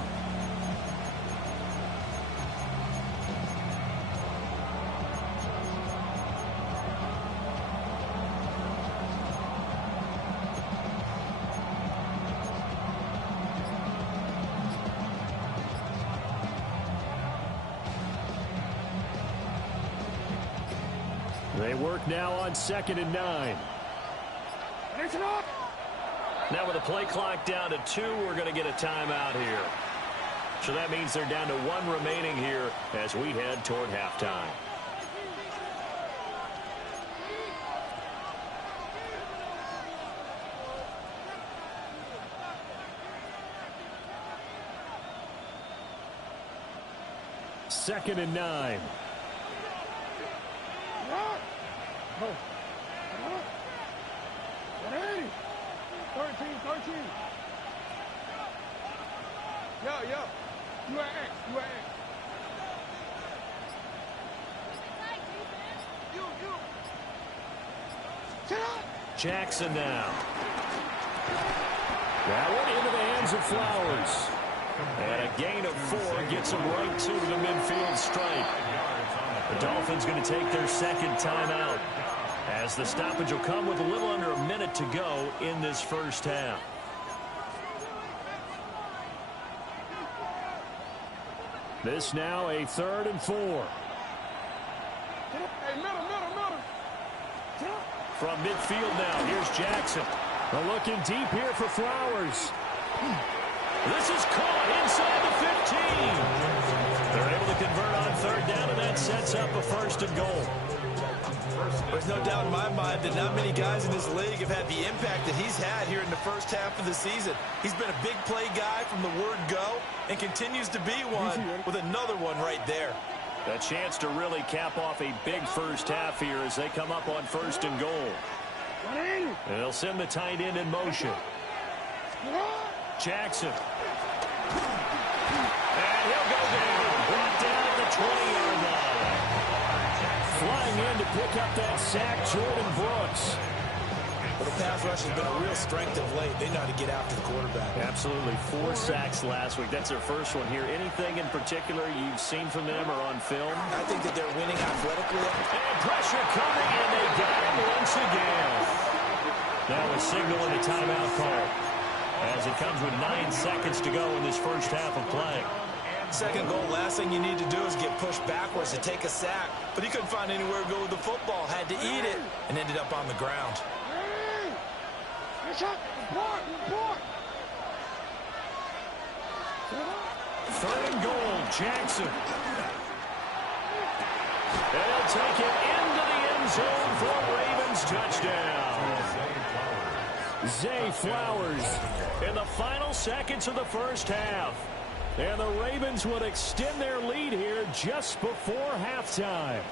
They work now on 2nd and 9. Now with the play clock down to 2, we're going to get a timeout here. So that means they're down to 1 remaining here as we head toward halftime. Second and 9. Go. 13. Yo. You are X. You. Sit up. Jackson now. That one into the hands of Flowers. And a gain of 4 gets him right to the midfield stripe. The Dolphins going to take their second timeout, as the stoppage will come with a little under a minute to go in this first half. This now a 3rd and 4. Hey, middle. From midfield now, here's Jackson. They're looking deep here for Flowers. This is caught inside the 15. They're able to convert on 3rd down, and that sets up a 1st and goal. There's no doubt in my mind that not many guys in this league have had the impact that he's had here in the first half of the season. He's been a big play guy from the word go and continues to be one with another one right there. A chance to really cap off a big first half here as they come up on 1st and goal. And they'll send the tight end in motion. Jackson. And he'll go down. Brought down at the 20-yard line. Flying in to pick up that sack, Jordan Brooks. But the pass rush has been a real strength of late. They know how to get after the quarterback. Absolutely. 4 sacks last week. That's their first one here. Anything in particular you've seen from them or on film? I think that they're winning athletically. And pressure coming, and they got him once again. Now a signal and a timeout call as it comes with 9 seconds to go in this first half of play. Second goal, last thing you need to do is get pushed backwards to take a sack. But he couldn't find anywhere to go with the football. Had to eat it and ended up on the ground. Third and goal, Jackson. And he'll take it into the end zone for a Ravens touchdown. Zay Flowers in the final seconds of the first half. And the Ravens would extend their lead here just before halftime.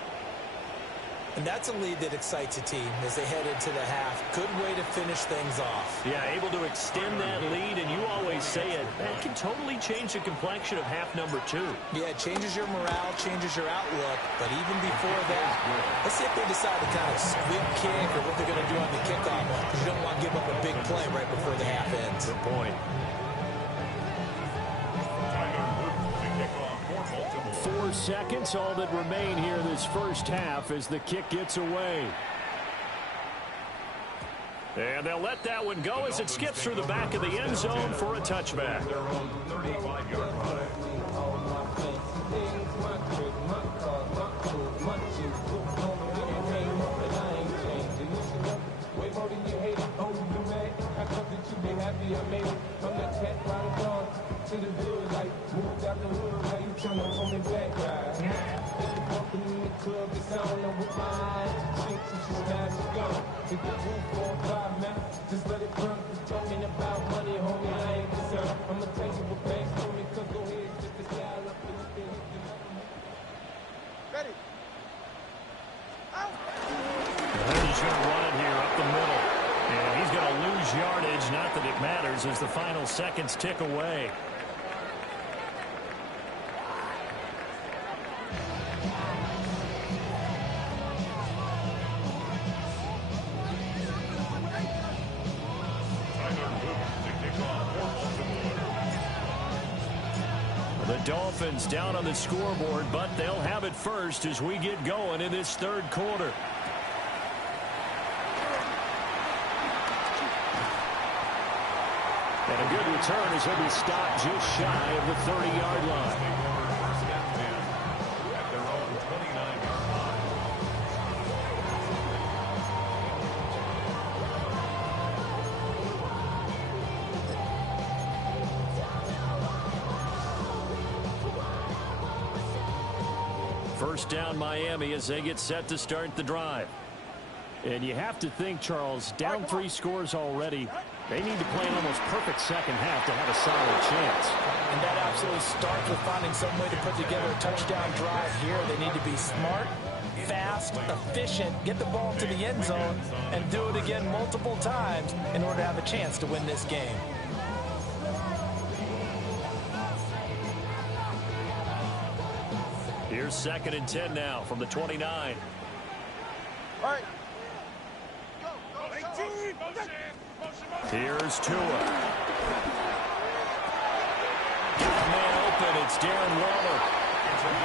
And that's a lead that excites a team as they head into the half. Good way to finish things off. Yeah, able to extend that lead, and you always say it, that can totally change the complexion of half number 2. Yeah, it changes your morale, changes your outlook. But even before that, let's see if they decide to kind of squib kick or what they're going to do on the kickoff, because you don't want to give up a big play right before the half ends. Good point. 4 seconds, all that remain here this first half as the kick gets away. And they'll let that one go as it skips through the back of the end zone for a touchback. Their own 35-yard line. Ready. He's going to run it here up the middle. And he's going to lose yardage. Not that it matters as the final seconds tick away. The Dolphins down on the scoreboard, but they'll have it first as we get going in this third quarter. And a good return as he'll be stopped just shy of the 30-yard line. At their own 29-yard line. First down Miami as they get set to start the drive. And you have to think, Charles, down 3 scores already. They need to play an almost perfect second half to have a solid chance. And that absolutely starts with finding some way to put together a touchdown drive here. They need to be smart, fast, efficient, get the ball to the end zone, and do it again multiple times in order to have a chance to win this game. Here's 2nd and 10 now from the 29. All right. Here's Tua. Got a man open. It's Darren Waller.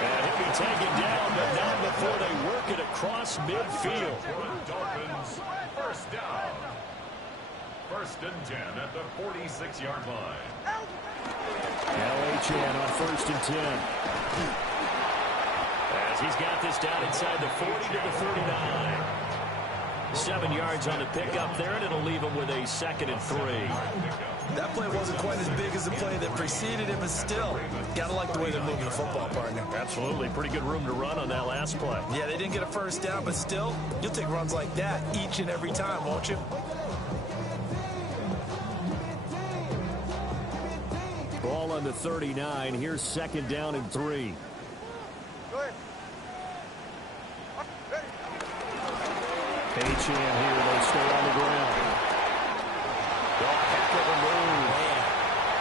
And he'll be taken down, but not before they work it across midfield. Dolphins, first down. 1st and 10 at the 46-yard line. LHN on 1st and 10. As he's got this down inside the 40 to the 39. 7 yards on the pickup there, and it'll leave him with a 2nd and 3. That play wasn't quite as big as the play that preceded it, but still, gotta like the way they're moving the football, partner. Absolutely. Pretty good room to run on that last play. Yeah, they didn't get a first down, but still, you'll take runs like that each and every time, won't you? Ball on the 39. Here's 2nd down and 3. H.M. here. They stay on the ground. Heck of a move.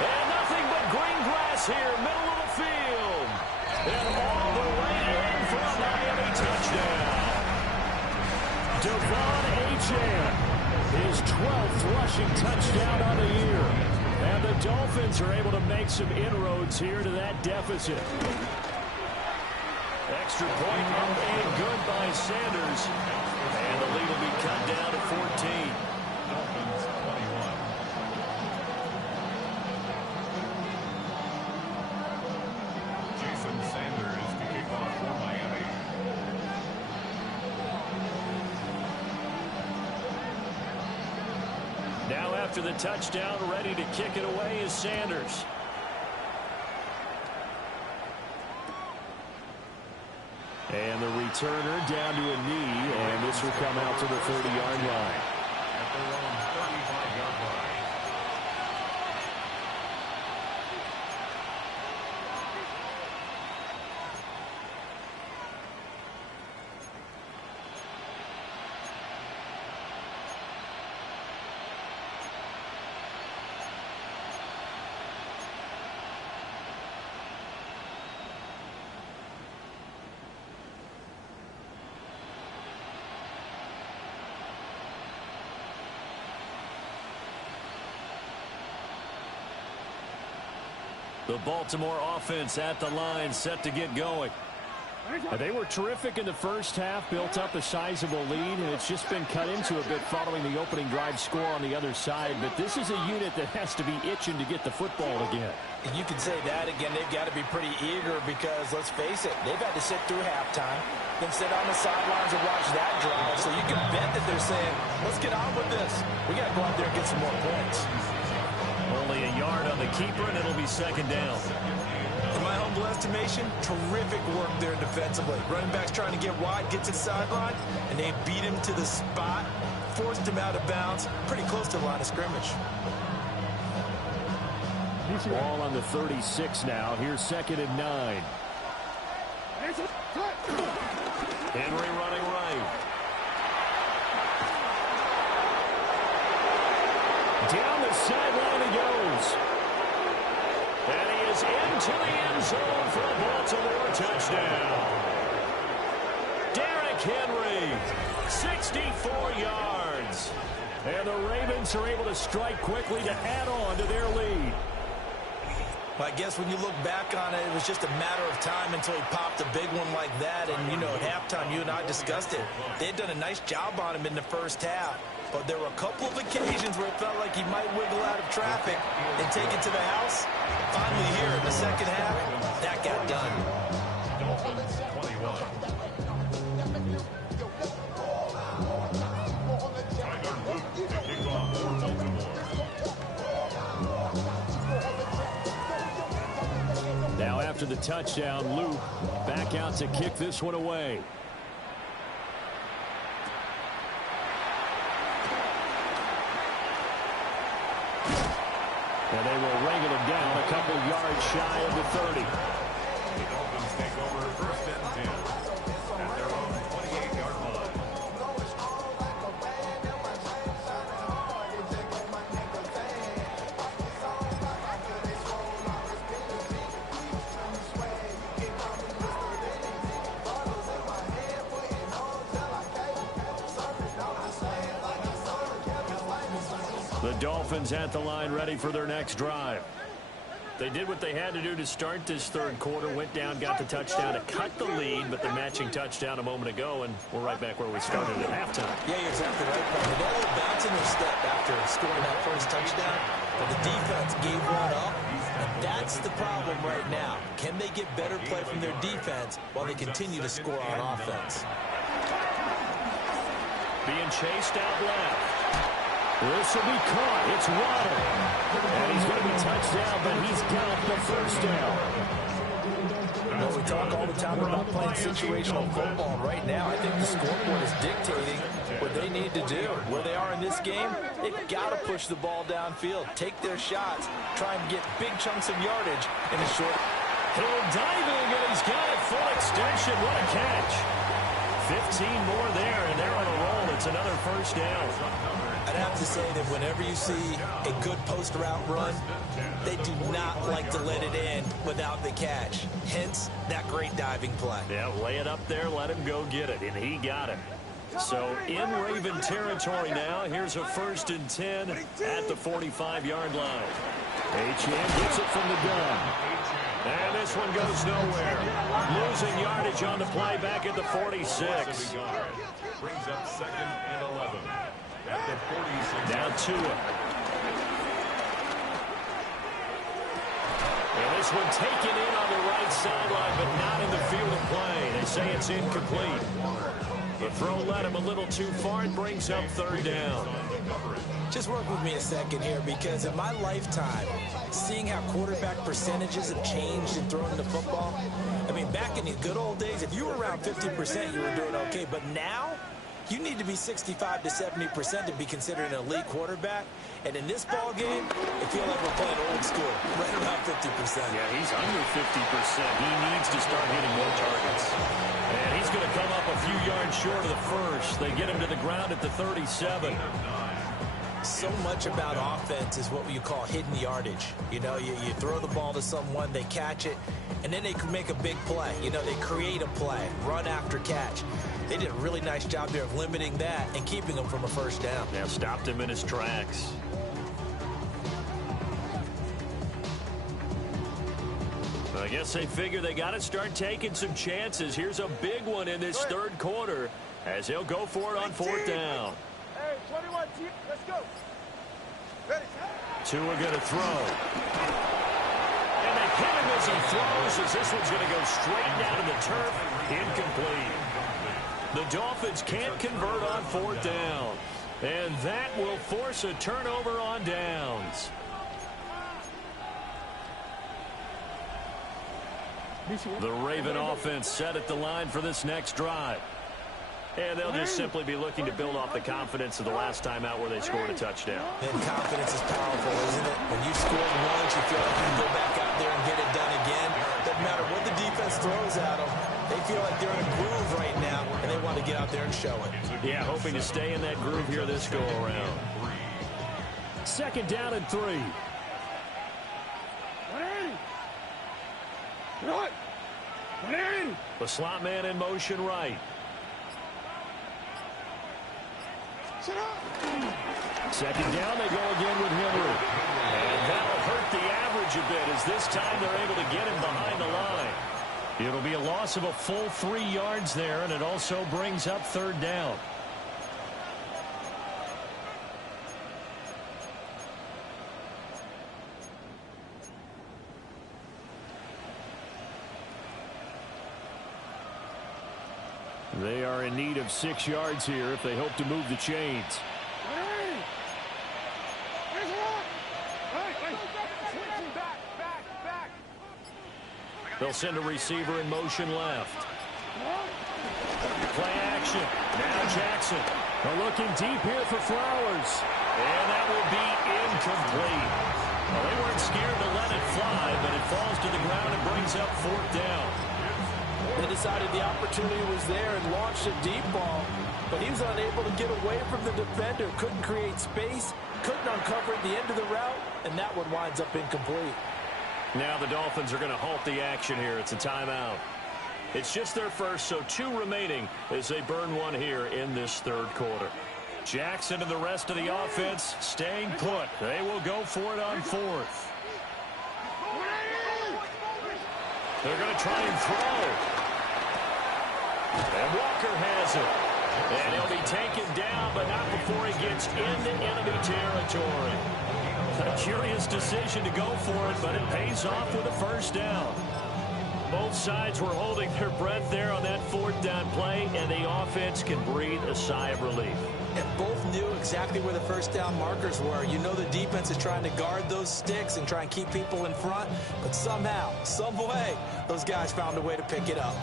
And nothing but green grass here, middle of the field. And all the way in for a Miami touchdown. Devon Achane, his 12th rushing touchdown on the year. And the Dolphins are able to make some inroads here to that deficit. Extra point made good by Sanders. And the lead will be cut down to 14. Dolphins 21. Jason Sanders to kick off for Miami. Now after the touchdown, ready to kick it away is Sanders. And the returner down to a knee, and this will come out to the 30-yard line. At their own 35-yard line. The Baltimore offense at the line, set to get going. They were terrific in the first half, built up a sizable lead, and it's just been cut into a bit following the opening drive score on the other side. But this is a unit that has to be itching to get the football again. And you can say that again. They've got to be pretty eager because, let's face it, they've had to sit through halftime, then sit on the sidelines and watch that drive. So you can bet that they're saying, let's get on with this. We got to go out there and get some more points. Only a yard on the keeper, and it'll be 2nd down. In my humble estimation, terrific work there defensively. Running back's trying to get wide, gets to the sideline, and they beat him to the spot, forced him out of bounds, pretty close to the line of scrimmage. Ball on the 36 now. Here's 2nd and 9. Henry running right. Down the sideline he goes. And he is into the end zone for a Baltimore touchdown. Derrick Henry, 64 yards. And the Ravens are able to strike quickly to add on to their lead. Well, I guess when you look back on it, it was just a matter of time until he popped a big one like that. And, you know, at halftime, you and I discussed it. They had done a nice job on him in the first half. But there were a couple of occasions where it felt like he might wiggle out of traffic and take it to the house. Finally here in the second half, that got done. Dolphins 21. Tyler Luke to kick off for Baltimore. Now after the touchdown, Luke back out to kick this one away. And they will wrangle him down a couple yards shy of the 30. The Dolphins take over 1st and 10 at their own 28-yard line. The Dolphins at the line ready for their next drive. They did what they had to do to start this third quarter, went down, got the touchdown to cut the lead, but the matching touchdown a moment ago, and we're right back where we started at halftime. Yeah, you're exactly right, partner. They had a little bounce in their step after scoring that first touchdown, but the defense gave one up, And that's the problem right now. Can they get better play from their defense while they continue to score on offense? Being chased out left. This will be caught. It's Waddle. And he's going to be touched down, but he's got the first down. Well, we talk all the time about playing situational football. Right now, I think the scoreboard is dictating what they need to do. Where they are in this game, they've got to push the ball downfield, take their shots, try and get big chunks of yardage in a short. Hill diving, and he's got it. Full extension. What a catch. 15 more there, and they're on a roll. It's another first down. I'd have to say that whenever you see a good post route run, they do not like to let it in without the catch. Hence, that great diving play. Yeah, lay it up there, let him go get it, and he got it. So in Raven territory now, here's a 1st and 10 at the 45-yard line. H.M. gets it from the gun. And this one goes nowhere. Losing yardage on the play back at the 46. Brings up 2nd and 11. At the 46. Now Tua. And this one taken in on the right sideline, but not in the field of play. They say it's incomplete. The throw led him a little too far and brings up 3rd down. Just work with me a second here, because in my lifetime, seeing how quarterback percentages have changed in throwing the football, I mean, back in the good old days, if you were around 50%, you were doing okay. But now, you need to be 65 to 70% to be considered an elite quarterback. And in this ball game, I feel like we're playing old school, right around 50%. Yeah, he's under 50%. He needs to start hitting more targets. And he's going to come up a few yards short of the first. They get him to the ground at the 37. So much about offense is what you call hidden yardage. You know, you throw the ball to someone, they catch it, and then they can make a big play. You know, they create a play, run after catch. They did a really nice job there of limiting that and keeping him from a first down. Yeah, stopped him in his tracks. I guess they figure they got to start taking some chances. Here's a big one in this 3rd quarter as he'll go for it on 4th down. Hey, 21 team, let's go. Ready. Tua going to throw. And they hit him as he throws, as this one's going to go straight down to the turf. Incomplete. The Dolphins can't convert on 4th down. And that will force a turnover on downs. The Raven offense set at the line for this next drive. And they'll just simply be looking to build off the confidence of the last time out where they scored a touchdown. And confidence is powerful, isn't it? When you score once, you feel like you can go back out there and get it done again. Doesn't matter what the defense throws at them. They feel like they're in a groove right now, and they want to get out there and show it. Yeah, hoping to stay in that groove here this go-around. 2nd down and 3. The slot man in motion right. Second down, they go again with Henry. And that'll hurt the average a bit, as this time they're able to get him behind the line. It'll be a loss of a full 3 yards there, and it also brings up 3rd down. They are in need of 6 yards here if they hope to move the chains. They'll send a receiver in motion left. Play action. Now Jackson. They're looking deep here for Flowers. And that will be incomplete. Well, they weren't scared to let it fly, but it falls to the ground and brings up 4th down. They decided the opportunity was there and launched a deep ball, but he was unable to get away from the defender, couldn't create space, couldn't uncover at the end of the route, and that one winds up incomplete. Now the Dolphins are going to halt the action here. It's a timeout. It's just their first, so 2 remaining as they burn one here in this 3rd quarter. Jackson and the rest of the offense staying put. They will go for it on 4th. They're going to try and throw. And Walker has it. And he'll be taken down, but not before he gets into enemy territory. A curious decision to go for it, but it pays off with a first down. Both sides were holding their breath there on that fourth down play, and the offense can breathe a sigh of relief. And both knew exactly where the first down markers were. You know the defense is trying to guard those sticks and try and keep people in front, but somehow, some way, those guys found a way to pick it up.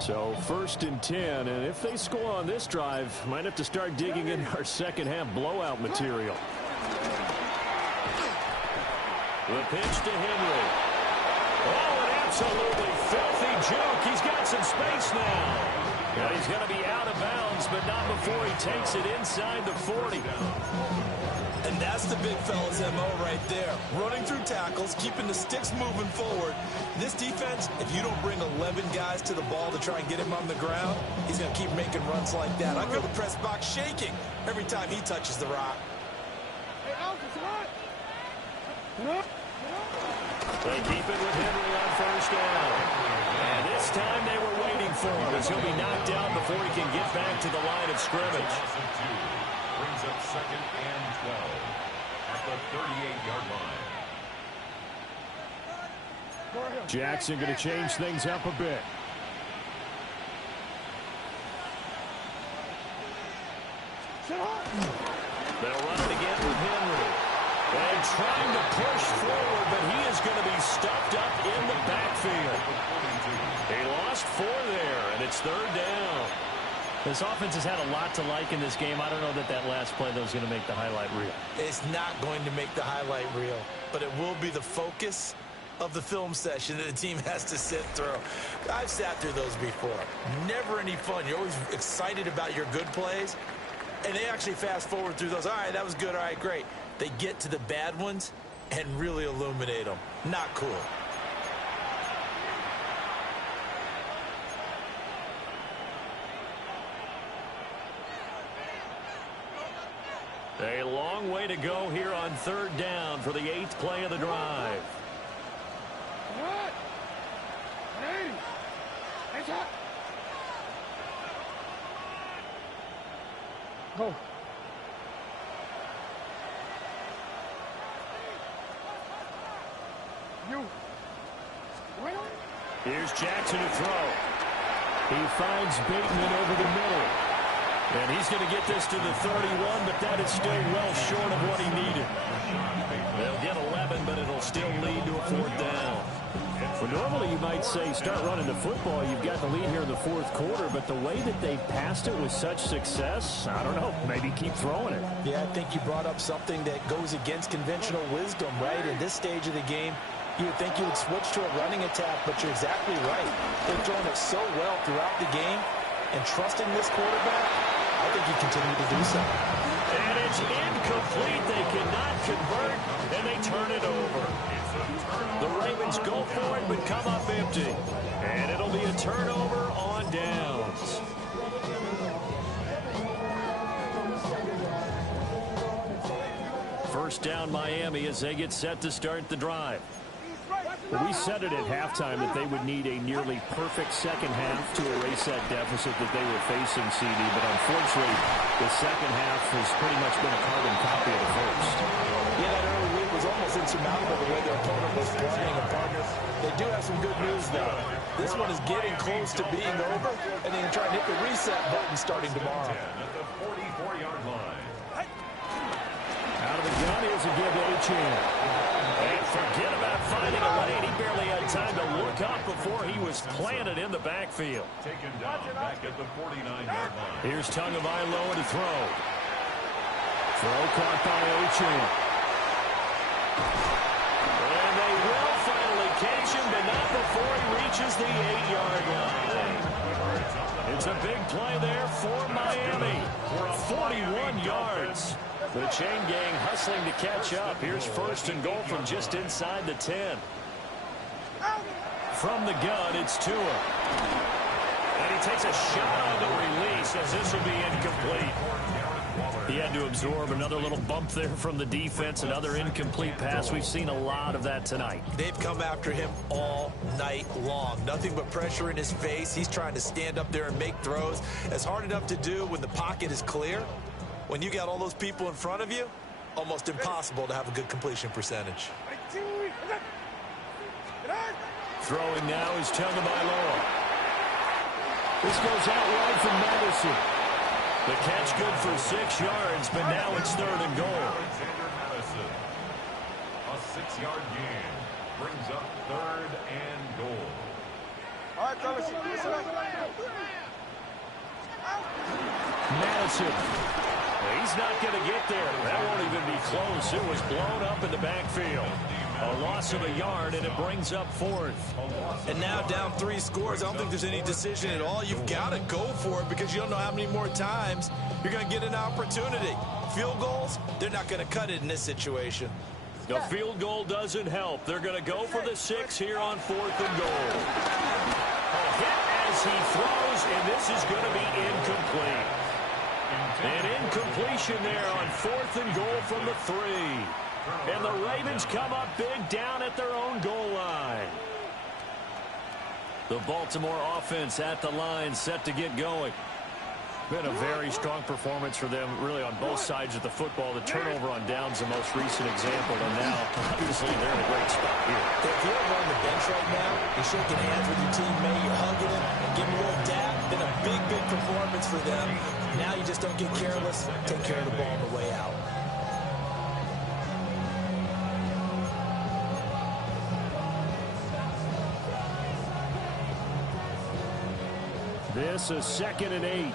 So 1st and 10, and if they score on this drive, might have to start digging in our second half blowout material. The pitch to Henry. Oh, an absolutely filthy juke. He's got some space now. And he's going to be out of bounds, but not before he takes it inside the 40. And that's the big fella's MO right there. Running through tackles, keeping the sticks moving forward. This defense, if you don't bring 11 guys to the ball to try and get him on the ground, he's going to keep making runs like that. I feel the press box shaking every time he touches the rock. They keep it with Henry on first down. And this time they were waiting for him as he'll be knocked out before he can get back to the line of scrimmage. Brings up 2nd and 12 at the 38-yard line. Jackson going to change things up a bit. They'll run it again with Henry. And trying to push forward, but he is going to be stuffed up in the backfield. He lost 4 there, and it's 3rd down. This offense has had a lot to like in this game. I don't know that last play, though, is going to make the highlight reel. It's not going to make the highlight reel, but it will be the focus of the film session that the team has to sit through. I've sat through those before. Never any fun. You're always excited about your good plays, and they actually fast forward through those. All right, that was good. All right, great. They get to the bad ones and really illuminate them. Not cool. A long way to go here on 3rd down for the 8th play of the drive. Go. Here's Jackson to throw. He finds Bateman over the middle. And he's going to get this to the 31, but that is still well short of what he needed. They'll get 11, but it'll still lead to a 4th down. Well, normally you might say start running the football. You've got the lead here in the 4th quarter, but the way that they passed it with such success, I don't know, maybe keep throwing it. Yeah, I think you brought up something that goes against conventional wisdom, right? In this stage of the game, you would think you would switch to a running attack, but you're exactly right. They've thrown it so well throughout the game, and trusting this quarterback, I think you continue to do so. And it's incomplete. They cannot convert, and they turn it over. The Ravens go for it, but come up empty. And it'll be a turnover on downs. First down Miami as they get set to start the drive. Well, we said it at halftime that they would need a nearly perfect second half to erase that deficit that they were facing, CD. But unfortunately, the second half has pretty much been a carbon copy of the first. Yeah, that early lead was almost insurmountable the way their opponent was playing. And partners, they do have some good news, though. This one is getting close to being over, and they can try and hit the reset button starting tomorrow. At the 44-yard line. Out of the gun, here's a give to Achane. And forget about finding a lane. He barely had time to look up before he was planted in the backfield. Taken down back at the 49-yard line. Here's Tagovailoa to throw. Throw caught by Achane. And they will finally catch him, but not before he reaches the 8-yard line. It's a big play there for Miami. 41 yards. The chain gang hustling to catch up. Here's 1st and goal from just inside the 10. From the gun, it's Tua. And he takes a shot on the release as this will be incomplete. He had to absorb another little bump there from the defense, another incomplete pass. We've seen a lot of that tonight. They've come after him all night long. Nothing but pressure in his face. He's trying to stand up there and make throws. It's hard enough to do when the pocket is clear. When you got all those people in front of you, almost impossible to have a good completion percentage. Throwing now is Tagovailoa. This goes out wide from Madison. The catch good for 6 yards, but now it's 3rd and goal. Alexander Madison. A 6-yard gain brings up 3rd and goal. All right, fellas, listen up. Madison. He's not going to get there. That won't even be close. It was blown up in the backfield. A loss of a yard, and it brings up 4th. And now down 3 scores. I don't think there's any decision at all. You've got to go for it because you don't know how many more times you're going to get an opportunity. Field goals, they're not going to cut it in this situation. The field goal doesn't help. They're going to go for the 6 here on 4th and goal. A hit as he throws, and this is going to be incomplete. An incompletion there on 4th and goal from the 3. And the Ravens come up big down at their own goal line. The Baltimore offense at the line, set to get going. Been a very strong performance for them, really, on both sides of the football. The turnover on downs, the most recent example, and now, obviously, they're in a great spot here. If you're on the bench right now, you're shaking hands with your teammate, you're hugging him, giving him a little dap. Been a big, big performance for them. Now you just don't get careless. Take care of the ball on the way out. This is 2nd and 8.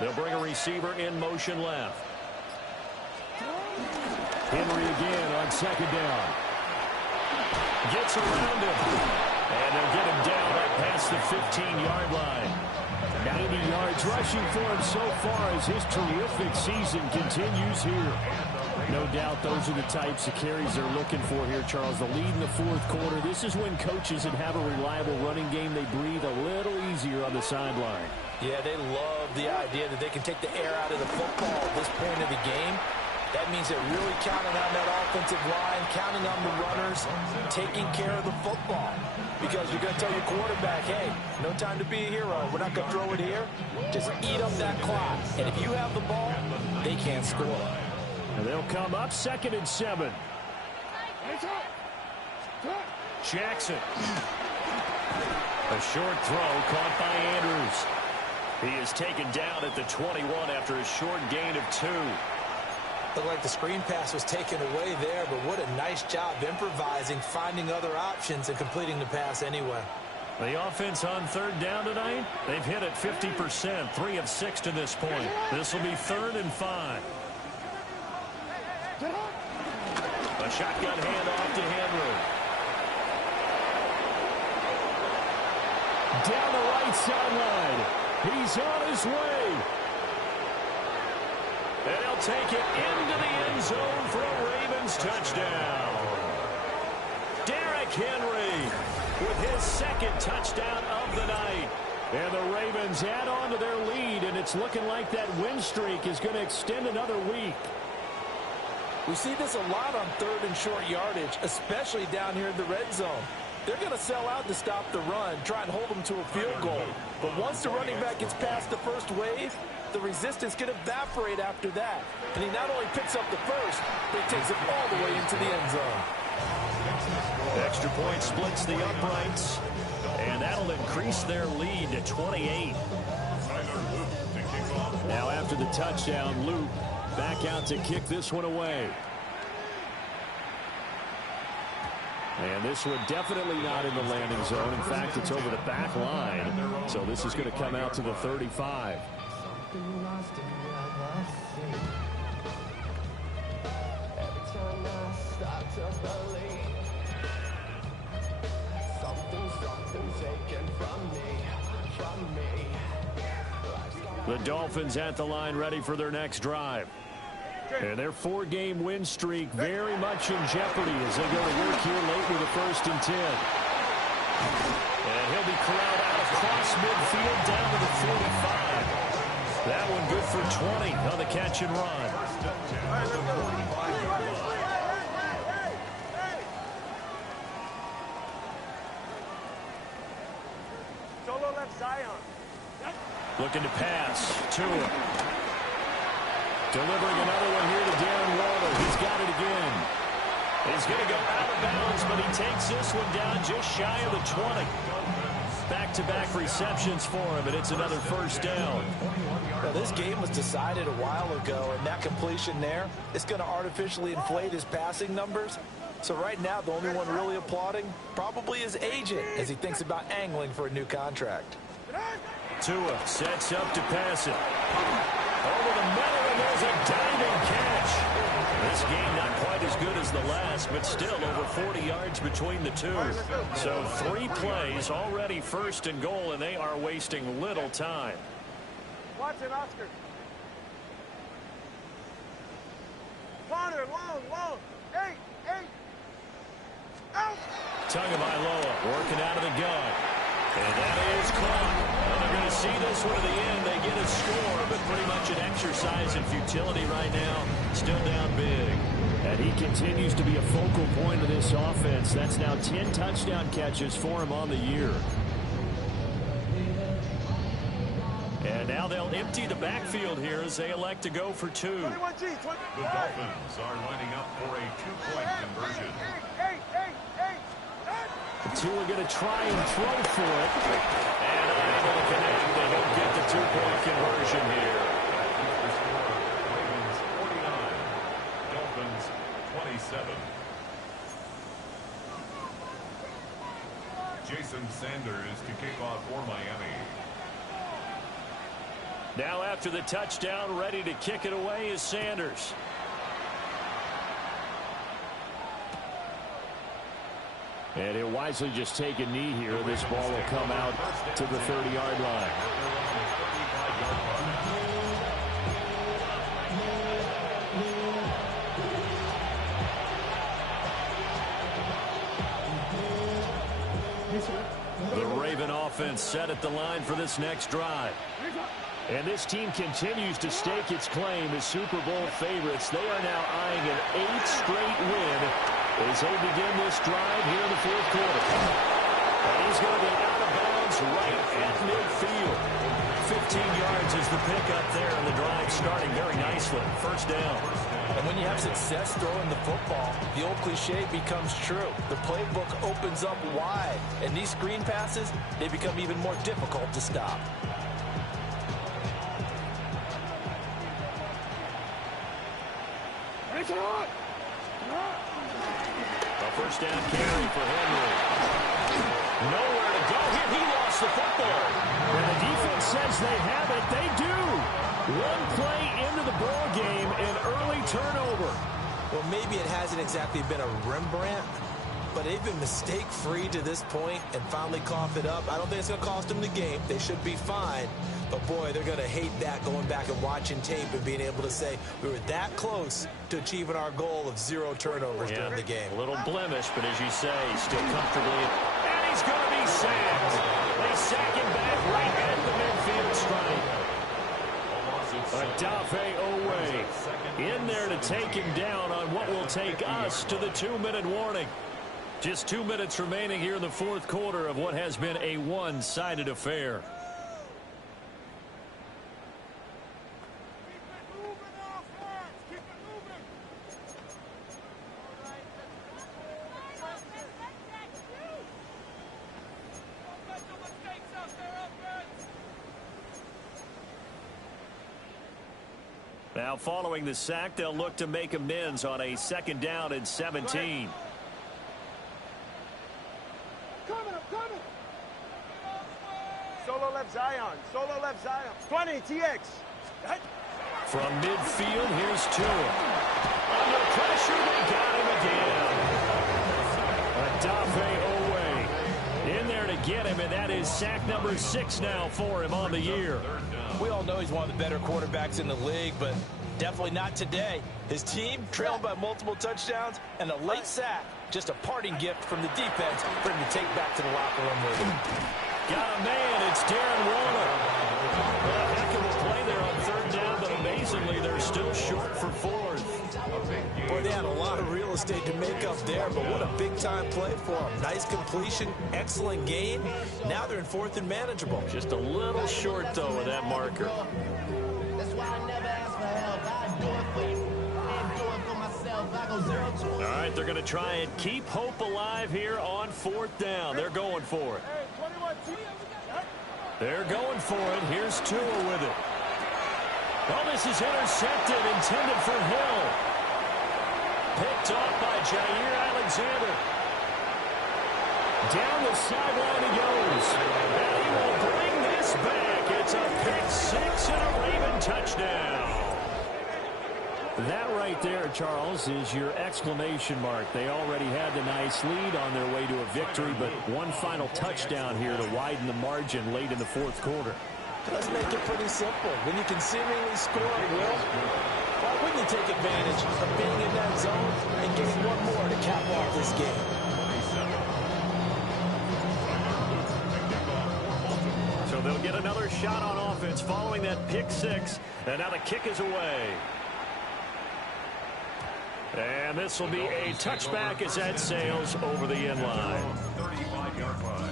They'll bring a receiver in motion left. Henry again on 2nd down. Gets around him. And they'll get him down up past the 15-yard line. 90 yards rushing for him so far as his terrific season continues here. No doubt those are the types of carries they're looking for here, Charles. The lead in the 4th quarter. This is when coaches that have a reliable running game, they breathe a little easier on the sideline. Yeah, they love the idea that they can take the air out of the football at this point of the game. That means they're really counting on that offensive line, counting on the runners, taking care of the football. Because you're going to tell your quarterback, hey, no time to be a hero. We're not going to throw it here. Just eat up that clock. And if you have the ball, they can't score. And they'll come up 2nd and 7. Jackson. A short throw caught by Andrews. He is taken down at the 21 after a short gain of 2. Looked like the screen pass was taken away there, but what a nice job improvising, finding other options, and completing the pass anyway. The offense on 3rd down tonight, they've hit it 50%, 3 of 6 to this point. This will be 3rd and 5. A shotgun handoff to Henry. Down the right sideline. He's on his way. And he'll take it into the end zone for a Ravens touchdown. Derrick Henry with his 2nd touchdown of the night. And the Ravens add on to their lead, and it's looking like that win streak is going to extend another week. We see this a lot on 3rd and short yardage, especially down here in the red zone. They're going to sell out to stop the run, try and hold them to a field goal. But once the running back gets past the first wave, the resistance can evaporate after that. And he not only picks up the first, but he takes it all the way into the end zone. Extra point splits the uprights, and that'll increase their lead to 28. Now after the touchdown, Luke back out to kick this one away. And this one definitely not in the landing zone. In fact, it's over the back line. So this is going to come out to the 35. The Dolphins at the line, ready for their next drive. And their 4-game win streak very much in jeopardy as they go to work here late with a 1st and 10. And he'll be corralled out across midfield down to the 45. That one good for 20 on the catch and run. Looking to pass. Tua. Delivering another one here to Darren Waller. He's got it again. He's going to go out of bounds, but he takes this one down just shy of the 20. Back-to-back receptions for him, and it's another first down. Now, this game was decided a while ago, and that completion there is going to artificially inflate his passing numbers. So right now, the only one really applauding probably his agent as he thinks about angling for a new contract. Tua sets up to pass it. Over the middle, and there's a diving catch. This game not quite as good as the last, but still over 40 yards between the two. So 3 plays, already first and goal, and they are wasting little time. Watch it, Oscar. Connor, long. Eight. Out. Tagovailoa working out of the gun. And that is caught. Well, they're going to see this one to the end. They get a score, but pretty much an exercise in futility right now. Still down big. And he continues to be a focal point of this offense. That's now 10 touchdown catches for him on the year. And now they'll empty the backfield here as they elect to go for 2. The Dolphins are lining up for a 2-point conversion. Tua going to try and throw for it. And unable to connect. They don't get the 2-point conversion here. Ravens 49, Dolphins 27. Jason Sanders to kick off for Miami. Now after the touchdown, ready to kick it away is Sanders. And he'll wisely just take a knee here. This ball will come out to the 30-yard line. The Raven offense set at the line for this next drive. And this team continues to stake its claim as Super Bowl favorites. They are now eyeing an 8th straight win as they begin this drive here in the 4th quarter. And he's going to be out of bounds right at midfield. 15 yards is the pickup there, and the drive starting very nicely. First down. And when you have success throwing the football, the old cliche becomes true. The playbook opens up wide, and these screen passes, they become even more difficult to stop. A first down carry for Henry. Nowhere to go here. He lost the football. When the defense says they have it, they do. One play into the ball game, an early turnover. Well, maybe it hasn't exactly been a Rembrandt, but they've been mistake-free to this point and finally coughed it up. I don't think it's going to cost them the game. They should be fine. But, boy, they're going to hate that going back and watching tape and being able to say we were that close to achieving our goal of 0 turnovers during the game. A little blemish, but as you say, still comfortably. And he's going to be sacked. They sack him back right at the midfield stripe. Odafe Owe in there to take him down on what will take us to the 2-minute warning. Just 2 minutes remaining here in the 4th quarter of what has been a one-sided affair. Now following the sack, they'll look to make amends on a 2nd down and 17. Solo left Zion. 20, TX. From midfield, here's Tua. Under pressure, they got him again. Odafe Owe in there to get him, and that is sack number 6 now for him on the year. We all know he's one of the better quarterbacks in the league, but definitely not today. His team trailed by multiple touchdowns, and a late sack, just a parting gift from the defense for him to take back to the locker room with him. Got a man, it's Darren Waller. Well, a heck of a play there on 3rd down, but amazingly, they're still short for 4th. Boy, They had a lot of real estate to make up there, but what a big-time play for them. Nice completion, excellent gain. Now they're in 4th and manageable. Just a little short, though, of that marker. All right, they're going to try and keep hope alive here on 4th down. They're going for it. They're going for it. Here's Tua with it. Oh, this is intercepted, intended for Hill. Picked off by Jair Alexander. Down the sideline he goes. And he will bring this back. It's a pick 6 and a Raven touchdown. That right there, Charles, is your exclamation mark. They already had the nice lead on their way to a victory, but one final touchdown here to widen the margin late in the 4th quarter. Let's make it pretty simple. When you can seemingly score at will, why wouldn't you take advantage of being in that zone and getting one more to cap off this game? So they'll get another shot on offense following that pick 6, and now the kick is away. And this will be a touchback as that sails over the end line. 35-yard line.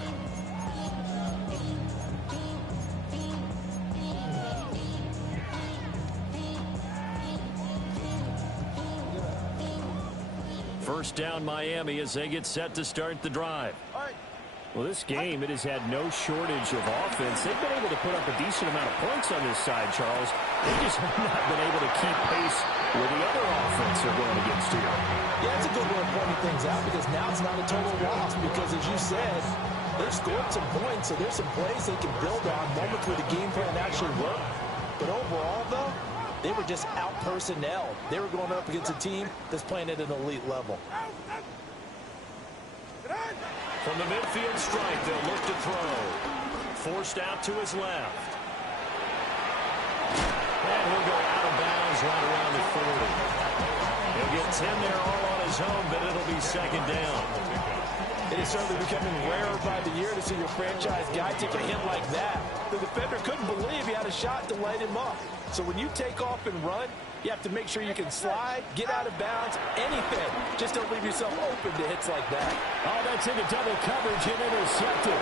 First down Miami as they get set to start the drive. Well, this game, it has had no shortage of offense. They've been able to put up a decent amount of points on this side, Charles. They just have not been able to keep pace with the other offense they're going against here. Yeah, it's a good way of pointing things out because now it's not a total loss because, as you said, they've scored some points, so there's some plays they can build on, moments where the game plan actually worked. But overall, though, they were just out-personnelled. They were going up against a team that's playing at an elite level. From the midfield strike, they'll look to throw. Forced out to his left. And he'll go out of bounds right around the 40. He'll get 10 there all on his own, but it'll be second down. It is certainly becoming rarer by the year to see your franchise guy take a hit like that. The defender couldn't believe he had a shot to light him up. So when you take off and run, you have to make sure you can slide, get out of bounds, anything. Just don't leave yourself open to hits like that. Oh, that's into double coverage and intercepted.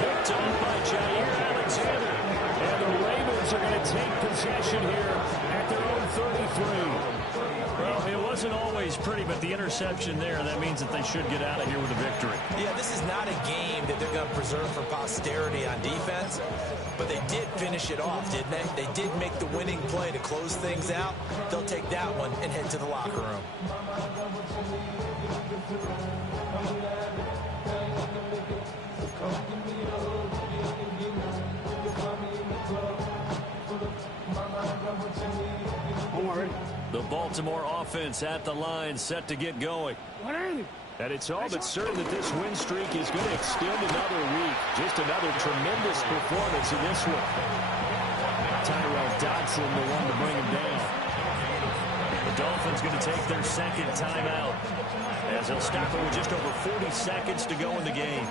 Picked up by Jair Alexander. And the Ravens are going to take possession here at their own 33. Well, it wasn't always pretty, but the interception there, that means that they should get out of here with a victory. Yeah, this is not a game that they're going to preserve for posterity on defense, but they did finish it off, didn't they? They did make the winning play to close things out. They'll take that one and head to the locker room. The Baltimore offense at the line, set to get going. And it's all but certain that this win streak is going to extend another week. Just another tremendous performance in this one. Tyrell Dodson, the one to bring him down. The Dolphins going to take their second timeout as they'll stop it with just over 40 seconds to go in the game.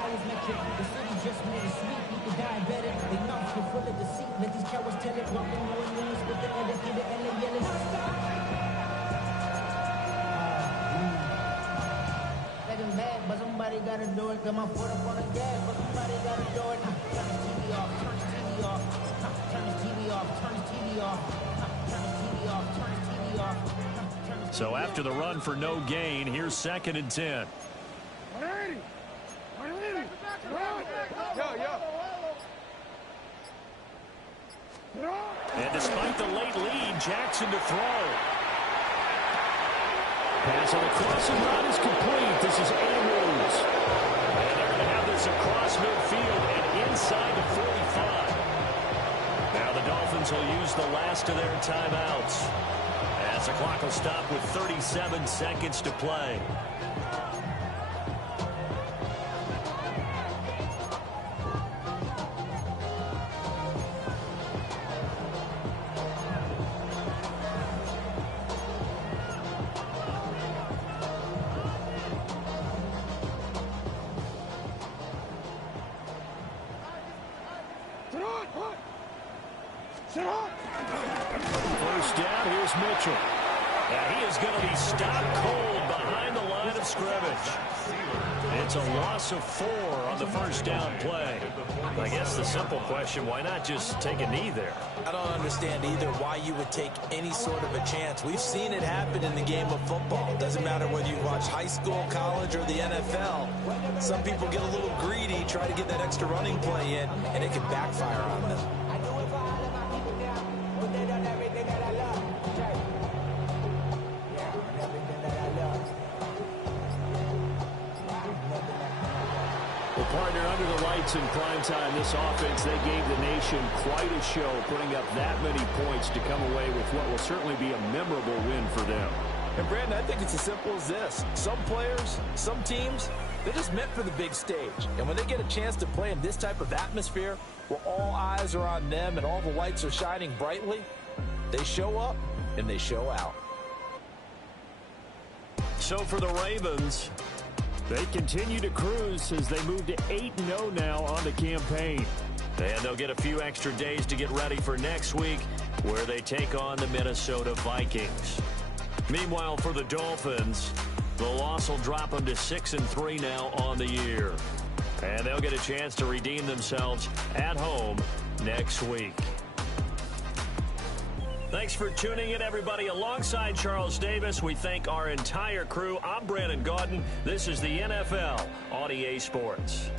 But somebody gotta do it. Got my foot up on the gas, but somebody gotta do it. Turn the TV off, turn the TV off, turn the TV off, turn the TV off, turn the TV off, turn the TV off. So after the run for no gain, here's 2nd and 10. And despite the late lead, Jackson to throw. Pass on the crossing route is complete. This is Andrews. And they're going to have this across midfield and inside the 45. Now the Dolphins will use the last of their timeouts as the clock will stop with 37 seconds to play. First down, here's Mitchell. And he is going to be stopped cold behind the line of scrimmage. It's a loss of 4 on the first down play. I guess the simple question, why not just take a knee there? I don't understand either why you would take any sort of a chance. We've seen it happen in the game of football. It doesn't matter whether you watch high school, college, or the NFL. Some people get a little greedy, try to get that extra running play in, and it can backfire on them. Well, partner, under the lights in primetime, this offense, they gave the nation quite a show, putting up that many points to come away with what will certainly be a memorable win for them. And, Brandon, I think it's as simple as this. Some players, some teams, they're just meant for the big stage. And when they get a chance to play in this type of atmosphere, where all eyes are on them and all the lights are shining brightly, they show up and they show out. So for the Ravens, they continue to cruise as they move to 8-0 now on the campaign. and they'll get a few extra days to get ready for next week, where they take on the Minnesota Vikings. Meanwhile, for the Dolphins, the loss will drop them to 6-3 now on the year. And they'll get a chance to redeem themselves at home next week. Thanks for tuning in, everybody. Alongside Charles Davis, we thank our entire crew. I'm Brandon Gaudin. This is the NFL on EA Sports.